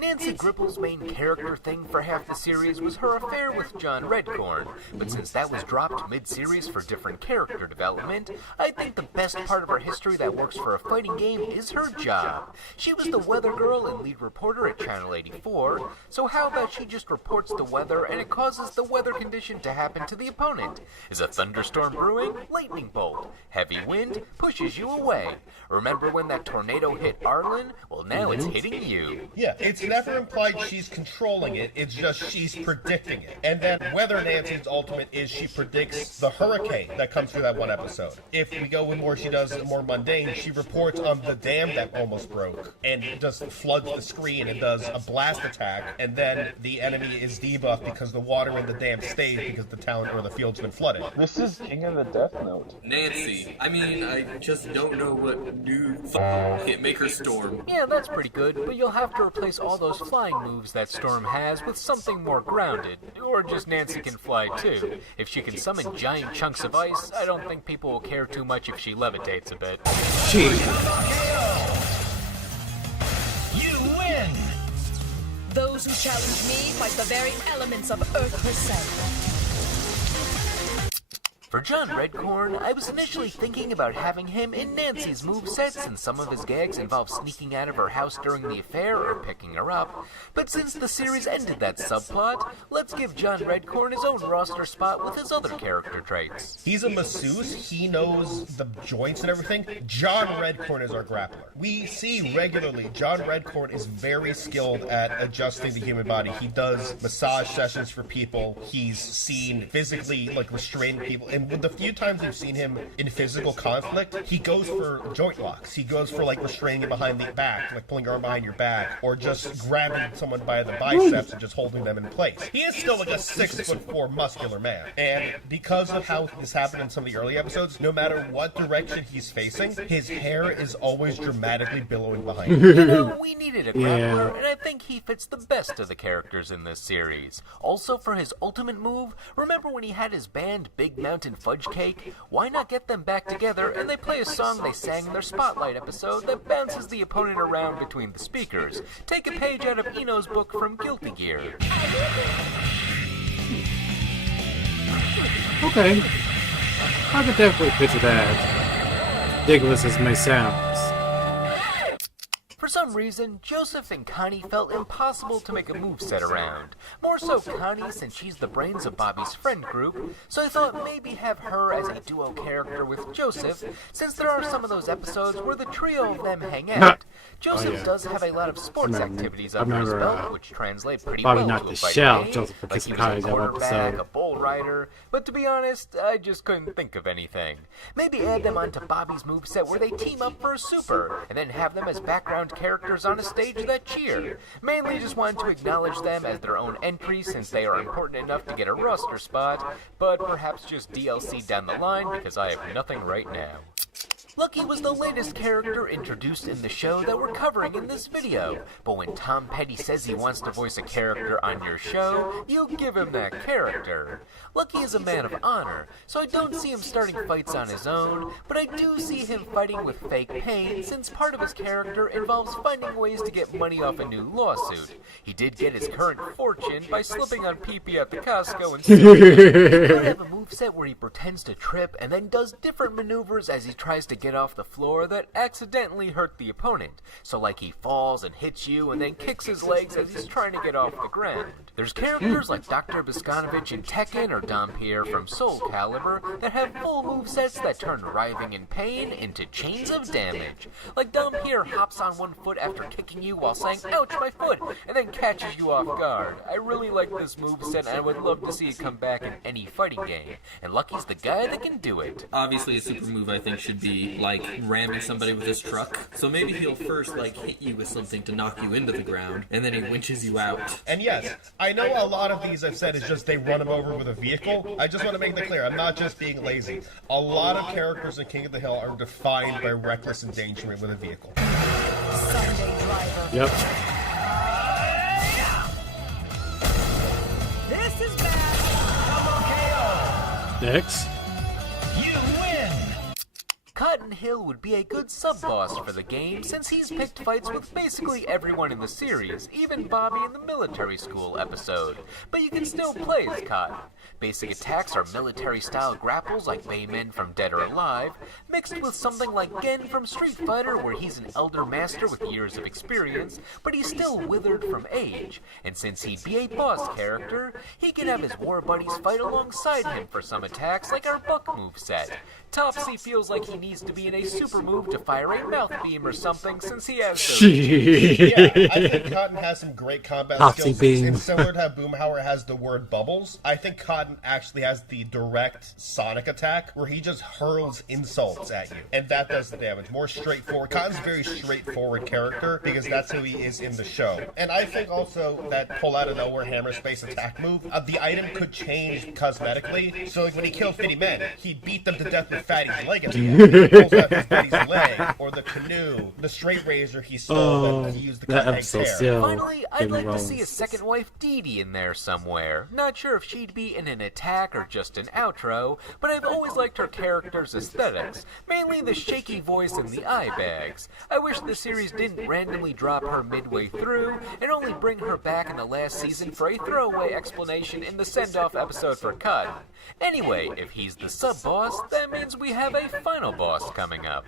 Nancy Gripple's main character thing for half the series was her affair with John Redcorn, but since that was dropped mid-series for different character development, I think the best part of her history that works for a fighting game is her job. She was the weather girl and lead reporter at Channel 84, so how about she just reports the weather and it causes the weather condition to happen to the opponent? Is a thunderstorm brewing? Lightning bolt. Heavy wind? Pushes you away. Remember when that tornado hit Arlen? Well, now it's hitting you. Yeah, it's never implied she's controlling it, it's just she's predicting it. And then Weather Nancy's ultimate is she predicts the hurricane that comes through that one episode. If we go with more she does more mundane, she reports on the dam that almost broke and just floods the screen and does a blast attack, and then the enemy is debuffed because the water in the dam stays because the town or the field's been flooded. This is King of the Death Note. Nancy. I mean, I just don't know what new hit make her Storm. Yeah, that's pretty good, but you'll have to replace all those flying moves that Storm has with something more grounded. Or just Nancy can fly too. If she can summon giant chunks of ice, I don't think people will care too much if she levitates a bit. You win! Those who challenge me fight the very elements of Earth herself. For John Redcorn, I was initially thinking about having him in Nancy's moveset since some of his gags involve sneaking out of her house during the affair or picking her up, but since the series ended that subplot, let's give John Redcorn his own roster spot with his other character traits. He's a masseuse, he knows the joints and everything. John Redcorn is our grappler. We see regularly John Redcorn is very skilled at adjusting the human body. He does massage sessions for people, he's seen physically restraining people. and with the few times we've seen him in physical conflict, he goes for joint locks. He goes for like restraining behind the back, like pulling your arm behind your back, or just grabbing someone by the biceps and just holding them in place. He is still like a 6'4" muscular man, and because of how this happened in some of the early episodes, no matter what direction he's facing, his hair is always dramatically billowing behind him. You know, we needed a grappler, and I think he fits the best of the characters in this series. Also, for his ultimate move, remember when he had his band Big Mountain Fudge Cake? Why not get them back together and they play a song they sang in their Spotlight episode that bounces the opponent around between the speakers? Take a page out of Eno's book from Guilty Gear. Okay. I could definitely picture that. Ridiculous as may sound. For some reason, Joseph and Connie felt impossible to make a moveset around. More so Connie, since she's the brains of Bobby's friend group, so I thought maybe have her as a duo character with Joseph, since there are some of those episodes where the trio of them hang out. Joseph does have a lot of sports activities under his belt, which translate pretty well to a fighting game, like he was a quarterback, a bull rider, but to be honest, I just couldn't think of anything. Maybe add them onto Bobby's moveset where they team up for a super, and then have them as background characters on a stage that cheer. Mainly just wanted to acknowledge them as their own entry since they are important enough to get a roster spot, but perhaps just DLC down the line because I have nothing right now. Lucky was the latest character introduced in the show that we're covering in this video, but when Tom Petty says he wants to voice a character on your show, you give him that character. Lucky is a man of honor, so I don't see him starting fights on his own, but I do see him fighting with fake pain since part of his character involves finding ways to get money off a new lawsuit. He did get his current fortune by slipping on pee-pee at the Costco and he could have a moveset where he pretends to trip and then does different maneuvers as he tries to get off the floor that accidentally hurt the opponent. So like he falls and hits you and then kicks his legs as he's trying to get off the ground. There's characters like Dr. Biskanovich in Tekken or Dompier from Soul Calibur that have full movesets that turn writhing in pain into chains of damage. Like Dompier hops on one foot after kicking you while saying, "Ouch, my foot," and then catches you off guard. I really like this moveset and I would love to see it come back in any fighting game. And Lucky's the guy that can do it. Obviously a super move I think should be like ramming somebody with his truck. So maybe he'll first like hit you with something to knock you into the ground, and then he winches you out. And yes, I know a lot of these I've said is just they run him over with a vehicle. I just want to make that clear. I'm not just being lazy. A lot of characters in King of the Hill are defined by reckless endangerment with a vehicle. Yep. This is bad. Next. You win. Cotton Hill would be a good sub-boss for the game since he's picked fights with basically everyone in the series, even Bobby in the military school episode. But you can still play as Cotton. Basic attacks are military-style grapples like Baymen from Dead or Alive, mixed with something like Gen from Street Fighter where he's an elder master with years of experience, but he's still withered from age. And since he'd be a boss character, he can have his war buddies fight alongside him for some attacks like our Buck moveset. Topsy feels like he needs to be in a super move to fire a mouth beam or something since he has those. Yeah, I think Cotton has some great combat Topsy skills. beam. It's similar to how Boomhauer has the word bubbles. I think Cotton actually has the direct sonic attack where he just hurls insults at you, and that does the damage. More straightforward. Cotton's a very straightforward character because that's who he is in the show. And I think also that pull out of nowhere hammer space attack move, the item could change cosmetically. So like when he killed 50 men, he beat them to death with Fatty's leg at the end. He pulls out his buddy's leg, or the canoe, the straight razor he stole and he used the cotton egg hair. Finally, I'd like to see a second wife Dee Dee in there somewhere. Not sure if she'd be in an attack or just an outro, but I've always liked her character's aesthetics, mainly the shaky voice and the eye bags. I wish the series didn't randomly drop her midway through and only bring her back in the last season for a throwaway explanation in the send-off episode for Cotton. Anyway, if he's the sub-boss, that means we have a final boss coming up.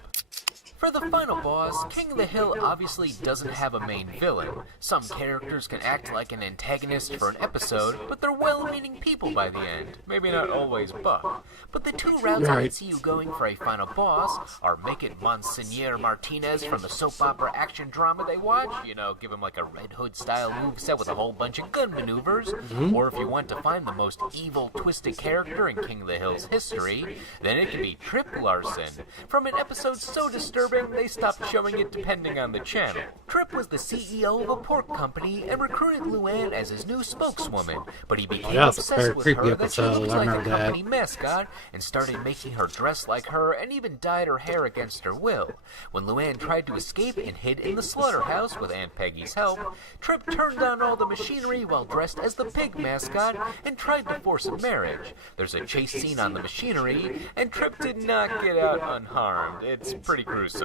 For the final boss, King of the Hill obviously doesn't have a main villain. Some characters can act like an antagonist for an episode, but they're well-meaning people by the end. Maybe not always Buck. But the two routes I could see you going for a final boss are make it Monsignor Martinez from the soap opera action drama they watch, you know, give him like a Red Hood style moveset with a whole bunch of gun maneuvers, or if you want to find the most evil, twisted character in King of the Hill's history, then it can be Trip Larson. From an episode so disturbing they stopped showing it depending on the channel. Trip was the CEO of a pork company and recruited Lu-Anne as his new spokeswoman, but he became obsessed with her that she looked like the company mascot and started making her dress like her and even dyed her hair against her will. When Lu-Anne tried to escape and hid in the slaughterhouse with Aunt Peggy's help, Trip turned on all the machinery while dressed as the pig mascot and tried to force a marriage. There's a chase scene on the machinery, and Trip did not get out unharmed. It's pretty gruesome.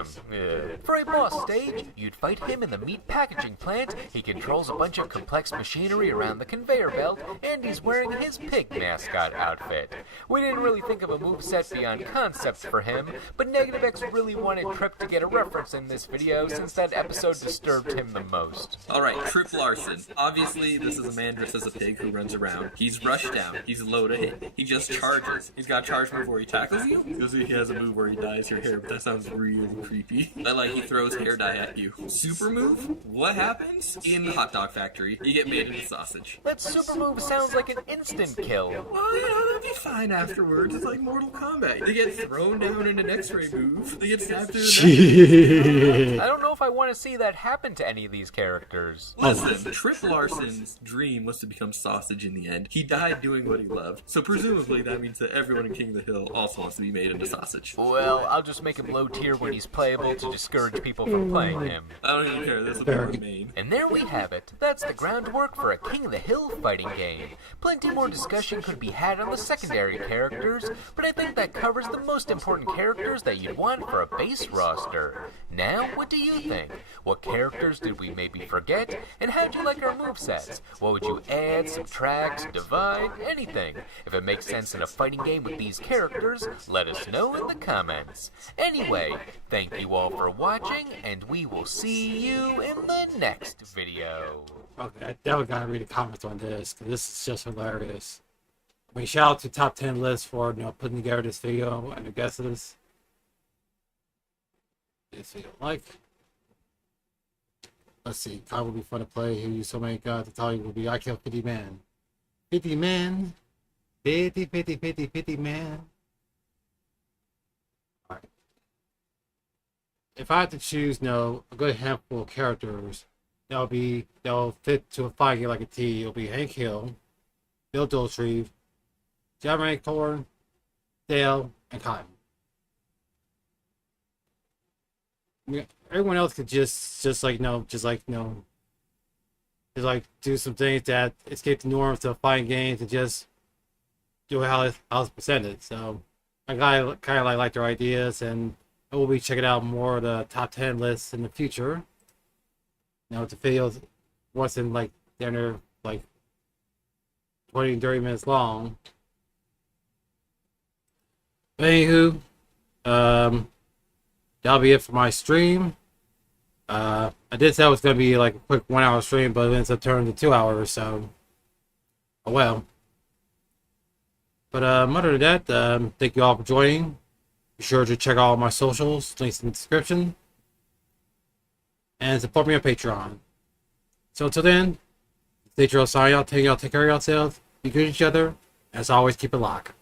For a boss stage, you'd fight him in the meat packaging plant. He controls a bunch of complex machinery around the conveyor belt, and he's wearing his pig mascot outfit. We didn't really think of a moveset beyond concept for him, but Negative X really wanted Trip to get a reference in this video since that episode disturbed him the most. Alright, Trip Larson. Obviously, this is a man dressed as a pig who runs around. He's rushed down. He's low to hit. He just charges. He's got a charge move where he tackles you. Because he has a move where he dyes your hair, but that sounds really creepy. But like he throws hair dye at you. Super move? What happens? In the hot dog factory, you get made into sausage. That super move sounds like an instant kill. Well, you know, they'll be fine afterwards. It's like Mortal Kombat. They get thrown down in an X-ray move. They get stabbed through the neck. I don't know if I want to see that happen to any of these characters. Listen, Trip Larson's dream was to become sausage in the end. He died doing what he loved. So presumably that means that everyone in King of the Hill also wants to be made into sausage. Well, I'll just make him low tier when he's playable to discourage people from playing him. I don't even care. This will be my main. And there we have it. That's the groundwork for a King of the Hill fighting game. Plenty more discussion could be had on the secondary characters, but I think that covers the most important characters that you'd want for a base roster. Now, what do you think? What characters did we maybe forget? And how'd you like our movesets? What would you add, subtract, divide, anything? If it makes sense in a fighting game with these characters, let us know in the comments. Anyway, thank you all for watching, and we will see you in the next video. Okay, I definitely gotta read the comments on this, because this is just hilarious. I mean, shout out to Top 10 List for, you know, putting together this video and the guesses. This video, like. Let's see, Kyle will be fun to play. Who use so many guns to tell you will be I kill 50 man. 50 man. 50 man. Alright. If I had to choose, no, a good handful of characters, they'll fit to a fight game like a T. It'll be Hank Hill, Bill Doltreve, John Rancor, Dale, and Cotton. I mean, everyone else could just do some things that escape the norms to fighting games and just do how it's presented. So I kind of like their ideas, and I will be checking out more of the top 10 lists in the future. You know, the videos wasn't like they're like 20 30 minutes long. But anywho, that'll be it for my stream. I did say it was going to be like a quick 1 hour stream, but it ends up turning to 2 hours, so oh well. But other than that, thank you all for joining. Be sure to check out all my socials, links in the description, and support me on Patreon. So until then, stay true, sign out, take care of yourselves, be good to each other, as always, keep it locked.